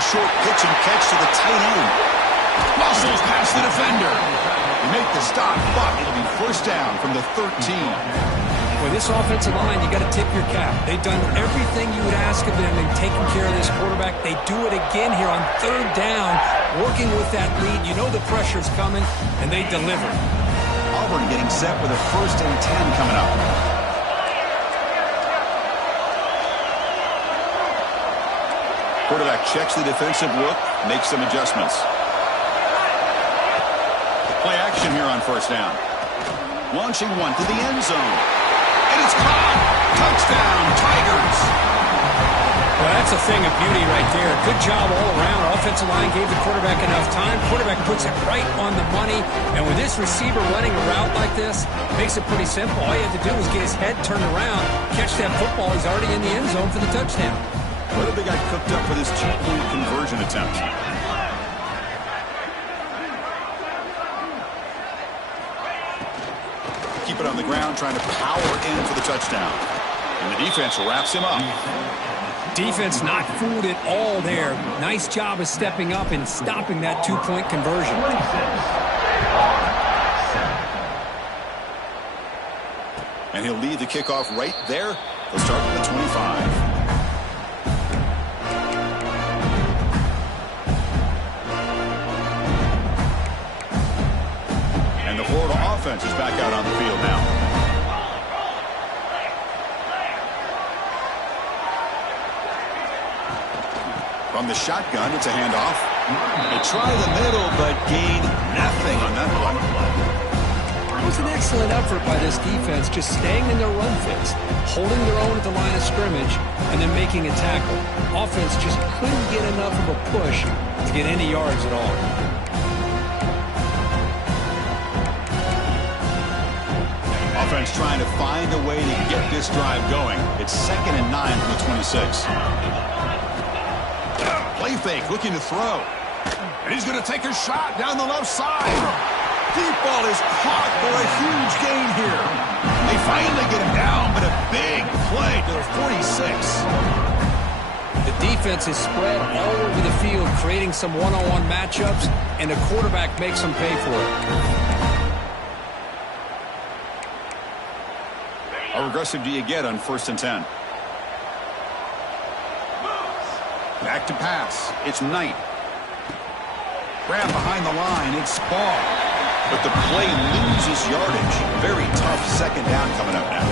Short pitch and catch to the tight end. Muscles past the defender. They make the stop, but it'll be first down from the 13. With this offensive line, you got to tip your cap. They've done everything you would ask of them in taking care of this quarterback. They do it again here on 3rd down, working with that lead. You know the pressure's coming, and they deliver. Auburn getting set with a 1st and 10 coming up. Quarterback checks the defensive look, makes some adjustments. Play action here on first down. Launching one to the end zone. And it's caught. Touchdown, Tigers. Well, that's a thing of beauty right there. Good job all around. Offensive line gave the quarterback enough time. Quarterback puts it right on the money. And with this receiver running a route like this, makes it pretty simple. All you have to do is get his head turned around, catch that football. He's already in the end zone for the touchdown. What have they got cooked up for this cheap point conversion attempt? Keep it on the ground, trying to power in for the touchdown. And the defense wraps him up. Defense not fooled at all there. Nice job of stepping up and stopping that 2-point conversion. And he'll lead the kickoff right there. He'll start at the 25. Florida offense is back out on the field now. From the shotgun, it's a handoff. They try the middle, but gain nothing on that play. It was an excellent effort by this defense, just staying in their run fits, holding their own at the line of scrimmage, and then making a tackle. Offense just couldn't get enough of a push to get any yards at all. Offense trying to find a way to get this drive going. It's 2nd and 9 from the 26. Play fake, looking to throw. And he's going to take a shot down the left side. Deep ball is caught for a huge gain here. They finally get him down, but a big play to the 46. The defense is spread all over the field, creating some one-on-one matchups, and the quarterback makes them pay for it. A How aggressive do you get on 1st and 10? Back to pass. It's Knight. Grab behind the line. It's Ball. But the play loses yardage. Very tough 2nd down coming up now.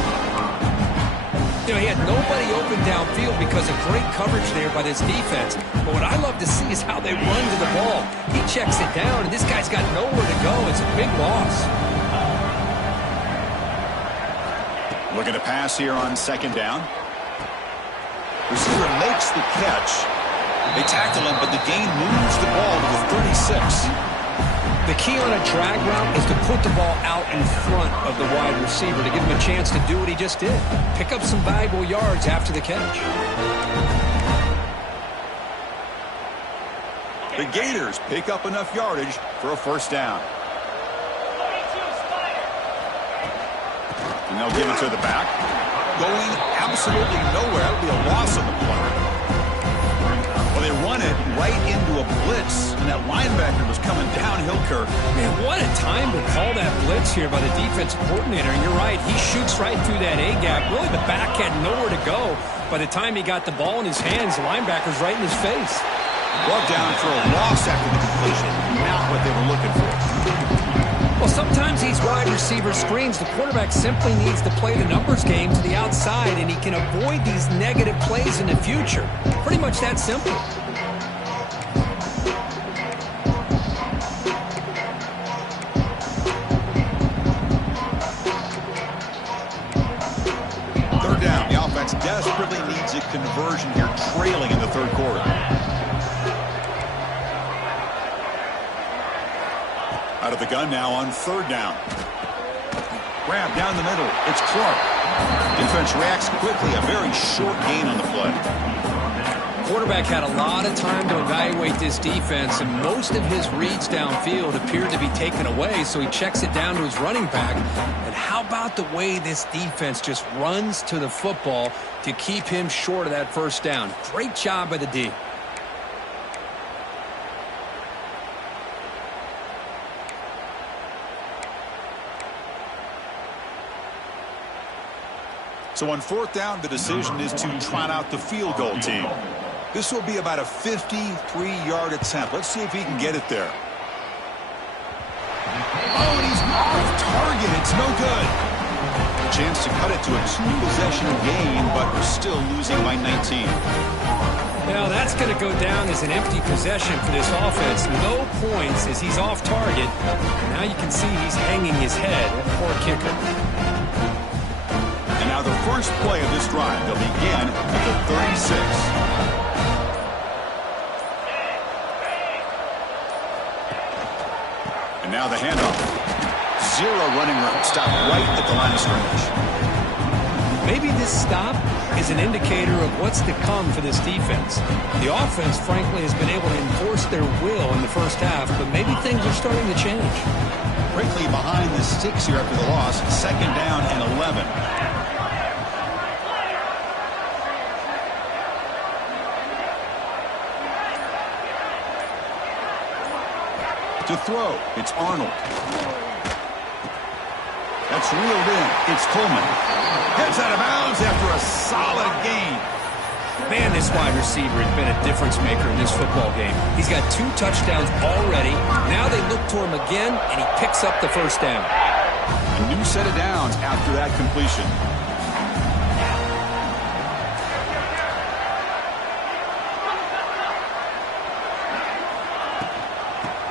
You know, he had nobody open downfield because of great coverage there by this defense. But what I love to see is how they run to the ball. He checks it down, and this guy's got nowhere to go. It's a big loss. Looking to pass here on 2nd down. Receiver makes the catch. They tackle him, but the gain moves the ball to the 36. The key on a drag route is to put the ball out in front of the wide receiver to give him a chance to do what he just did. Pick up some valuable yards after the catch. The Gators pick up enough yardage for a 1st down. And they'll give it to the back. Going absolutely nowhere. That'll be a loss on the play. Well, they run it right into a blitz, and that linebacker was coming downhill, Kirk. Man, what a time to call that blitz here by the defensive coordinator. And you're right, he shoots right through that A-gap. Really, the back had nowhere to go. By the time he got the ball in his hands, the linebacker's right in his face. Brought down for a loss after the completion. Not what they were looking for. Well, sometimes these wide receiver screens, the quarterback simply needs to play the numbers game to the outside, and he can avoid these negative plays in the future. Pretty much that simple. Third down. The offense desperately needs a conversion here, trailing in the 3rd quarter. Out of the gun now on 3rd down. Grab down the middle. It's Clark. Defense reacts quickly. A very short gain on the play. Quarterback had a lot of time to evaluate this defense, and most of his reads downfield appeared to be taken away, so he checks it down to his running back. And how about the way this defense just runs to the football to keep him short of that 1st down? Great job by the D. So on 4th down, the decision is to trot out the field goal team. This will be about a 53-yard attempt. Let's see if he can get it there. Oh, and he's off target. It's no good. A chance to cut it to a 2-possession game, but we're still losing by 19. Now that's going to go down as an empty possession for this offense. No points as he's off target. Now you can see he's hanging his head. Poor kicker. And now the first play of this drive, they'll begin at the 36. And now the handoff. 0 running room. Stop right at the line of scrimmage. Maybe this stop is an indicator of what's to come for this defense. The offense, frankly, has been able to enforce their will in the 1st half, but maybe things are starting to change. Quickly behind the sticks here after the loss. 2nd down and 11. To throw, it's Arnold. That's reeled in. It's Coleman. Gets out of bounds after a solid gain. Man, this wide receiver has been a difference maker in this football game. He's got 2 touchdowns already. Now they look to him again, and he picks up the 1st down. A new set of downs after that completion.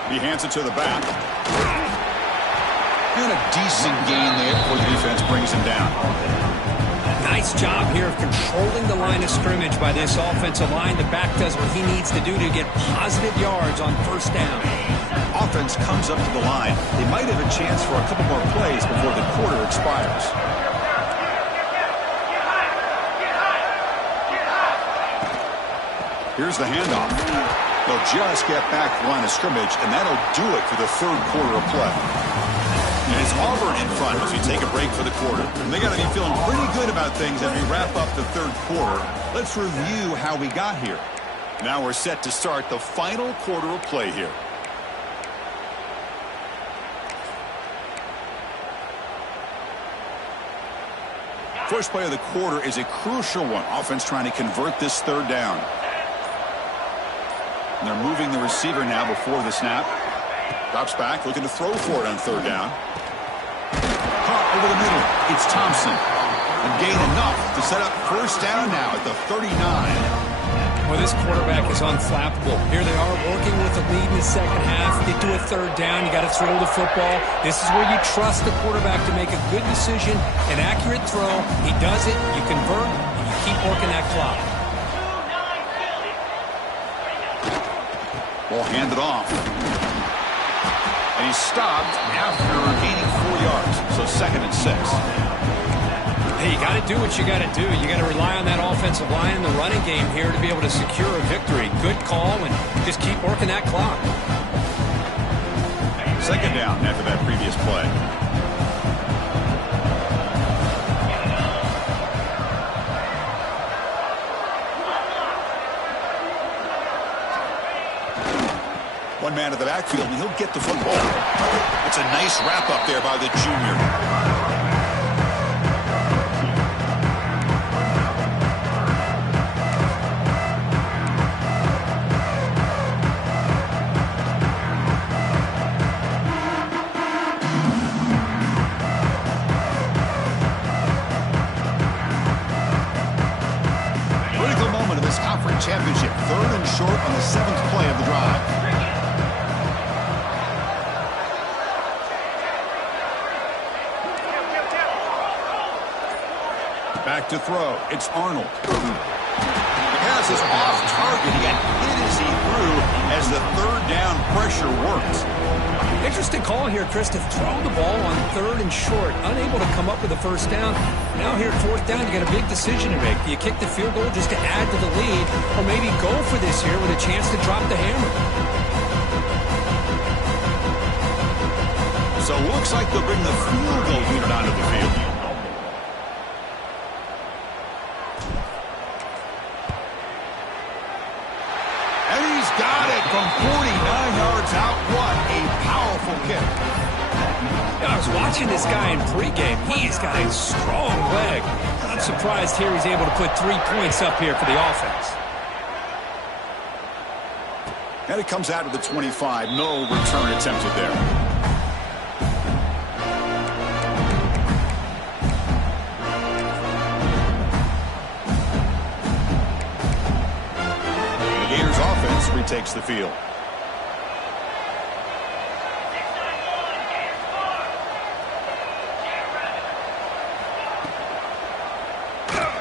He hands it to the back. And a decent gain there before the defense brings him down. Nice job here of controlling the line of scrimmage by this offensive line. The back does what he needs to do to get positive yards on 1st down. Offense comes up to the line. They might have a chance for a couple more plays before the quarter expires. Here's the handoff. They'll just get back to the line of scrimmage, and that'll do it for the 3rd quarter of play. And it's Auburn in front as we take a break for the quarter. And they got to be feeling pretty good about things as we wrap up the 3rd quarter. Let's review how we got here. Now we're set to start the final quarter of play here. First play of the quarter is a crucial one. Offense trying to convert this third down. And they're moving the receiver now before the snap. Drops back, looking to throw for it on third down. Caught over the middle. It's Thompson. And gain enough to set up first down now at the 39. Well, this quarterback is unflappable. Here they are working with a lead in the second half. Get to a third down. You got to throw the football. This is where you trust the quarterback to make a good decision, an accurate throw. He does it. You convert, and you keep working that clock. Ball handed off. And he's stopped after gaining 4 yards. So 2nd and 6. Hey, you got to do what you got to do. You got to rely on that offensive line in the running game here to be able to secure a victory. Good call, and just keep working that clock. 2nd down after that previous play. One man to the backfield, and he'll get the football. It's a nice wrap up there by the junior. Championship, 3rd and short on the 7th play of the drive. Back to throw. It's Arnold. The pass is off target. He got hit as he threw as the 3rd down pressure works. Interesting call here, Chris, to throw the ball on 3rd and short. Unable to come up with a first down. Now here at 4th down, you got a big decision to make. Do you kick the field goal just to add to the lead, or maybe go for this here with a chance to drop the hammer? So it looks like they'll bring the field goal unit onto the field. And he's got it from 49 yards out. What a powerful kick. I was watching this guy in pregame. He's got a strong leg. Not surprised here he's able to put 3 points up here for the offense. And it comes out to the 25. No return attempted there. Offense retakes the field.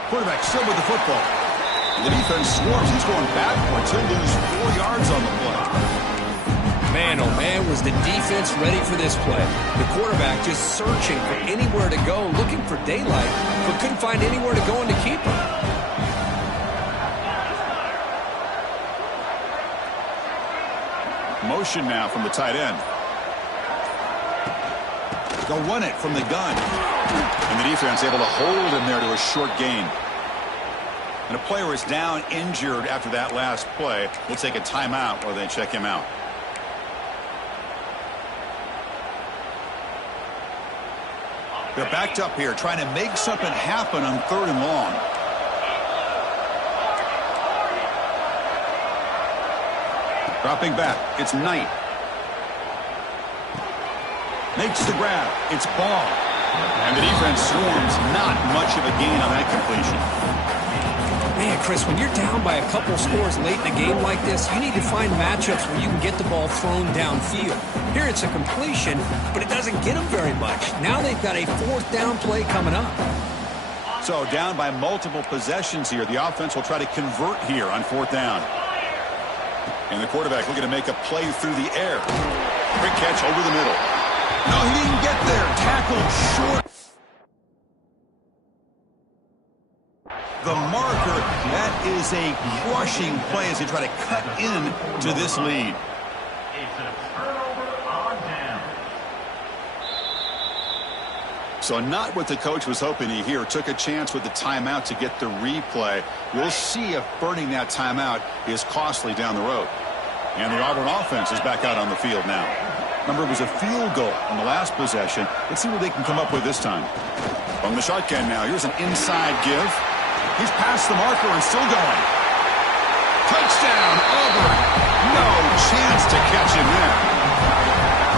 Quarterback still with the football. The defense swarms. He's going backwards. He'll lose 4 yards on the play. Man, oh man, was the defense ready for this play. The quarterback just searching for anywhere to go, looking for daylight, but couldn't find anywhere to go in to keep him. Motion now from the tight end. They'll run it from the gun. And the defense able to hold him there to a short gain. And a player is down injured after that last play. We'll take a timeout while they check him out. They're backed up here trying to make something happen on 3rd and long. Dropping back, it's Knight. Makes the grab, it's Ball. And the defense swarms, not much of a gain on that completion. Man, Chris, when you're down by a couple scores late in a game like this, you need to find matchups where you can get the ball thrown downfield. Here it's a completion, but it doesn't get them very much. Now they've got a 4th down play coming up. So down by multiple possessions here. The offense will try to convert here on 4th down. And the quarterback looking to make a play through the air. Quick catch over the middle. No, he didn't get there. Tackled short. The marker, that is a crushing play as they try to cut in to this lead. It's a turnover on down. So not what the coach was hoping to hear. Took a chance with the timeout to get the replay. We'll see if burning that timeout is costly down the road. And the Auburn offense is back out on the field now. Remember, it was a field goal on the last possession. Let's see what they can come up with this time. From the shotgun now, here's an inside give. He's past the marker and still going. Touchdown, Auburn. No chance to catch him there.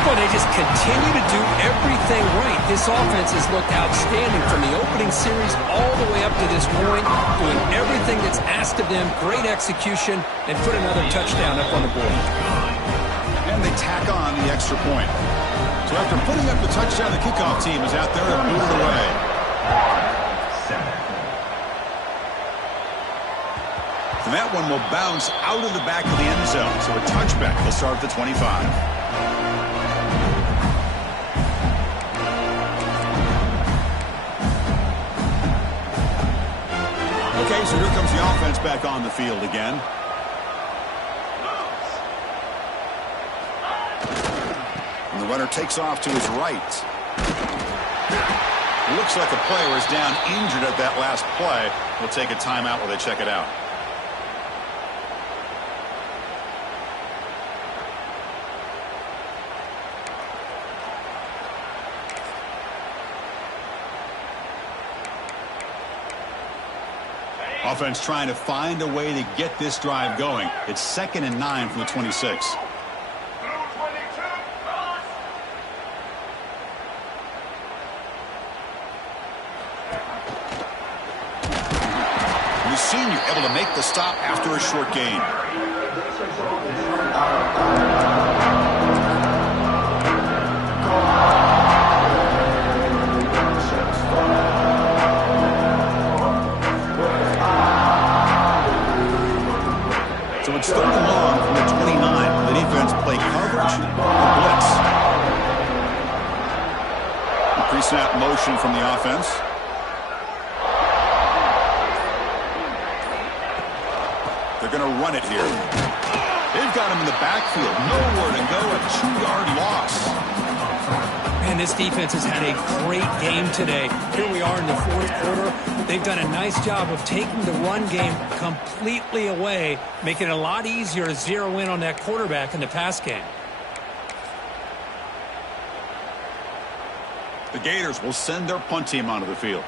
Well, they just continue to do everything right. This offense has looked outstanding from the opening series all the way up to this point, doing everything that's asked of them, great execution, and put another touchdown up on the board. And they tack on the extra point. So after putting up the touchdown, the kickoff team is out there to boot it away. And that one will bounce out of the back of the end zone. So a touchback will start at the 25. Okay, so here comes the offense back on the field again. And the runner takes off to his right. Looks like a player is down injured at that last play. We'll take a timeout while they check it out. Offense trying to find a way to get this drive going. It's 2nd and 9 from the 26. The senior able to make the stop after a short gain. So it's 3rd and long from the 29. The defense play coverage and blitz. Pre-snap motion from the offense. They're going to run it here. They've got him in the backfield. Nowhere to go. A 2-yard loss. Man, this defense has had a great game today. Here we are in the 4th quarter. They've done a nice job of taking the run game completely away, making it a lot easier to zero in on that quarterback in the pass game. The Gators will send their punt team onto the field.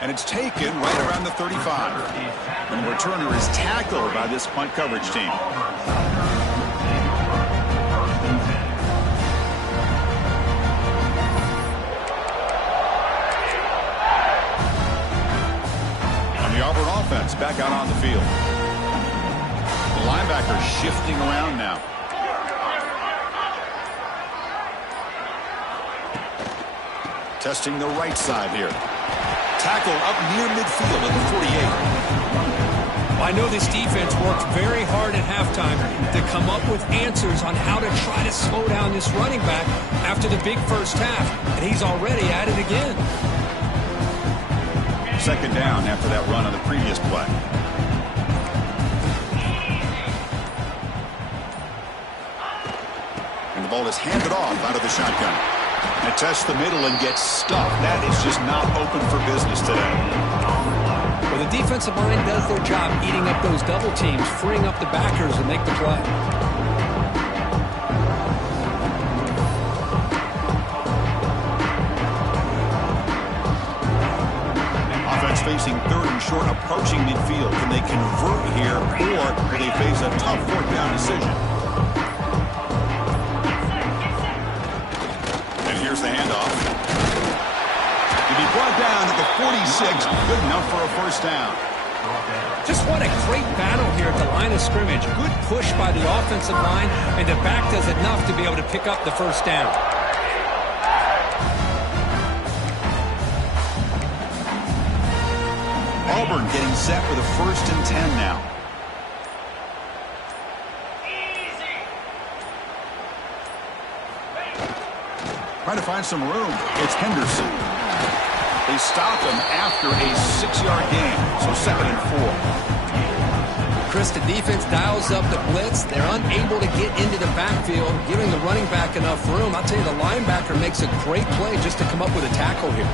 And it's taken right around the 35. And the returner is tackled by this punt coverage team. And the Auburn offense back out on the field. The linebacker shifting around now. Testing the right side here. Tackle up near midfield at the 48. I know this defense worked very hard at halftime to come up with answers on how to try to slow down this running back after the big first half, and he's already at it again. 2nd down after that run on the previous play. And the ball is handed off out of the shotgun. And tests the middle and gets stuffed. That is just not open for business today. Well, the defensive line does their job eating up those double teams, freeing up the backers to make the play. Offense facing 3rd and short, approaching midfield. Can they convert here, or will they face a tough 4th down decision? Here's the handoff. To be brought down at the 46, good enough for a 1st down. Just what a great battle here at the line of scrimmage. Good push by the offensive line, and the back does enough to be able to pick up the 1st down. Auburn getting set with a 1st and 10 now. Trying to find some room. It's Henderson. They stop him after a 6-yard gain. So 2nd and 4. Chris, the defense dials up the blitz. They're unable to get into the backfield, giving the running back enough room. I'll tell you, the linebacker makes a great play just to come up with a tackle here.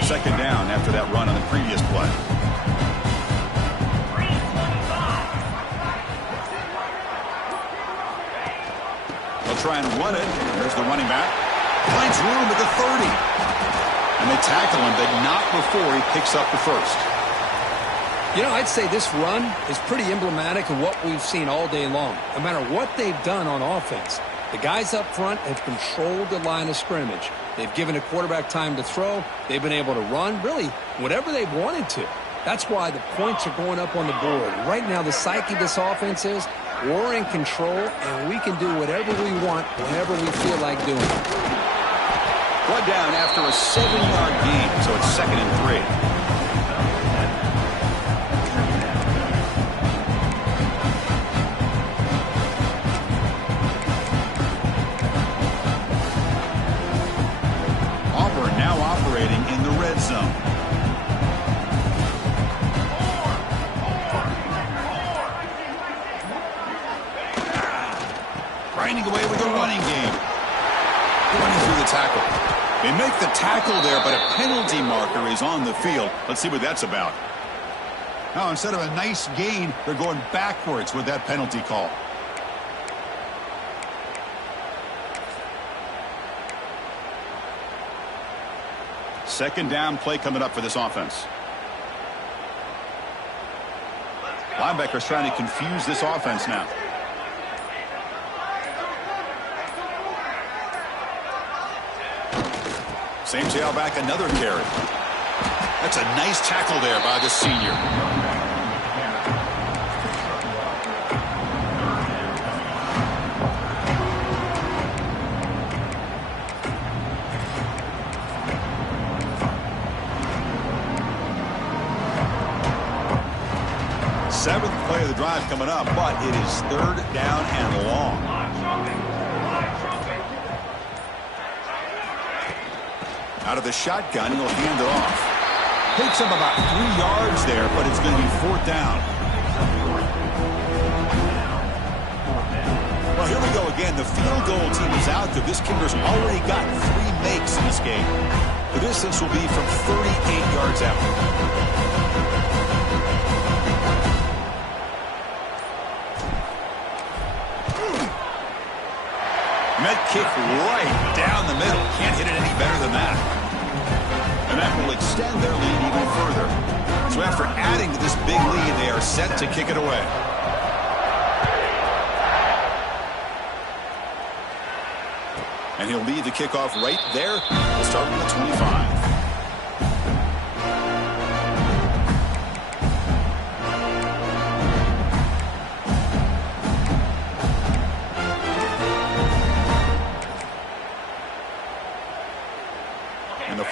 2nd down after that run on the previous play. try and run it. There's the running back. Finds room at the 30. And they tackle him, but not before he picks up the first. You know, I'd say this run is pretty emblematic of what we've seen all day long. No matter what they've done on offense, the guys up front have controlled the line of scrimmage. They've given the quarterback time to throw. They've been able to run, really, whatever they've wanted to. That's why the points are going up on the board. Right now, the psyche of this offense is we're in control, and we can do whatever we want whenever we feel like doing it. Brought down after a 7-yard gain, so it's 2nd and 3. Auburn now operating in the red zone. Grinding away with the running game. Running through the tackle. They make the tackle there, but a penalty marker is on the field. Let's see what that's about. Now, instead of a nice gain, they're going backwards with that penalty call. Second down play coming up for this offense. Linebackers trying to confuse this offense now. Same tailback, another carry. That's a nice tackle there by the senior. Seventh play of the drive coming up, but it is 3rd down and long. Out of the shotgun, he'll hand it off. Picks up about 3 yards there, but it's going to be 4th down. Well, here we go again. The field goal team is out there. This kicker's already got 3 makes in this game. The distance will be from 38 yards out. Met kick right down the middle. Can't hit it any better than that. And that will extend their lead even further. So after adding to this big lead, they are set to kick it away. And he'll lead the kickoff right there. We'll start from the 25.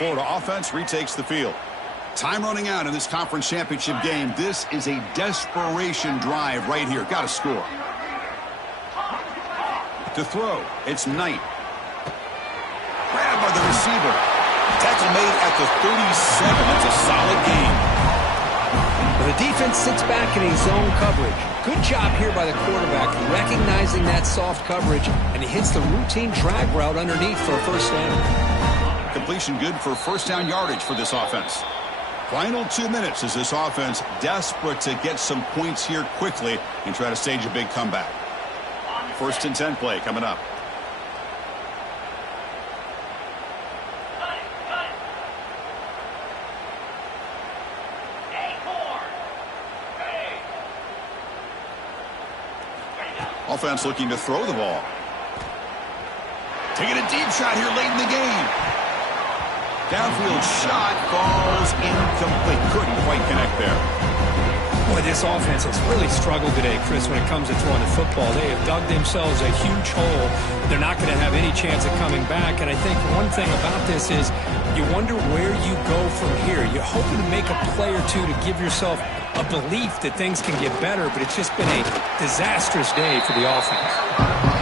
Florida offense retakes the field. Time running out in this conference championship game. This is a desperation drive right here. Got to score. To throw, it's Knight. Grabbed by the receiver. Tackle made at the 37. That's a solid gain. Well, the defense sits back in a zone coverage. Good job here by the quarterback, recognizing that soft coverage, and he hits the routine drag route underneath for a first down. Completion good for 1st down yardage for this offense. Final 2 minutes as this offense desperate to get some points here quickly and try to stage a big comeback. 1st and 10 play coming up. Offense looking to throw the ball. Taking a deep shot here late in the game. Downfield shot falls incomplete. Couldn't quite connect there. Boy, this offense has really struggled today, Chris, when it comes to throwing the football. They have dug themselves a huge hole. They're not going to have any chance of coming back. And I think one thing about this is you wonder where you go from here. You're hoping to make a play or two to give yourself a belief that things can get better, but it's just been a disastrous day for the offense.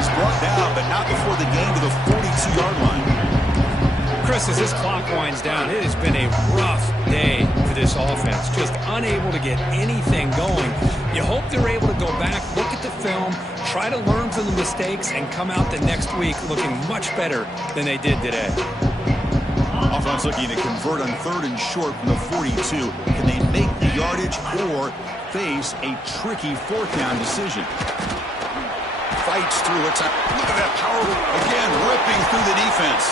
He's brought down, but not before the gain to the 42-yard line. Chris, as this clock winds down, it has been a rough day for this offense. Just unable to get anything going. You hope they're able to go back, look at the film, try to learn from the mistakes, and come out the next week looking much better than they did today. Offense looking to convert on 3rd and short from the 42. Can they make the yardage or face a tricky 4th down decision? fights through it. Look at that power. Again, ripping through the defense.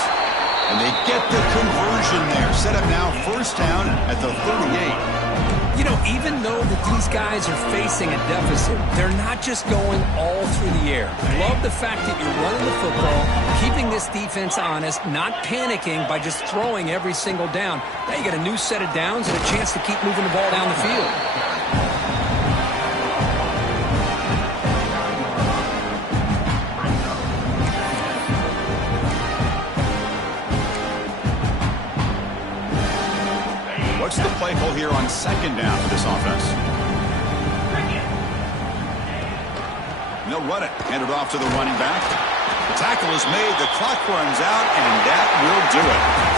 And they get the conversion there. Set up now, first down at the 38. You know, even though that these guys are facing a deficit, they're not just going all through the air. Love the fact that you're running the football, keeping this defense honest, not panicking by just throwing every single down. Now you got a new set of downs and a chance to keep moving the ball down the field. What's the play call here on second down for this offense? And they'll run it. Hand it off to the running back. The tackle is made. The clock runs out, and that will do it.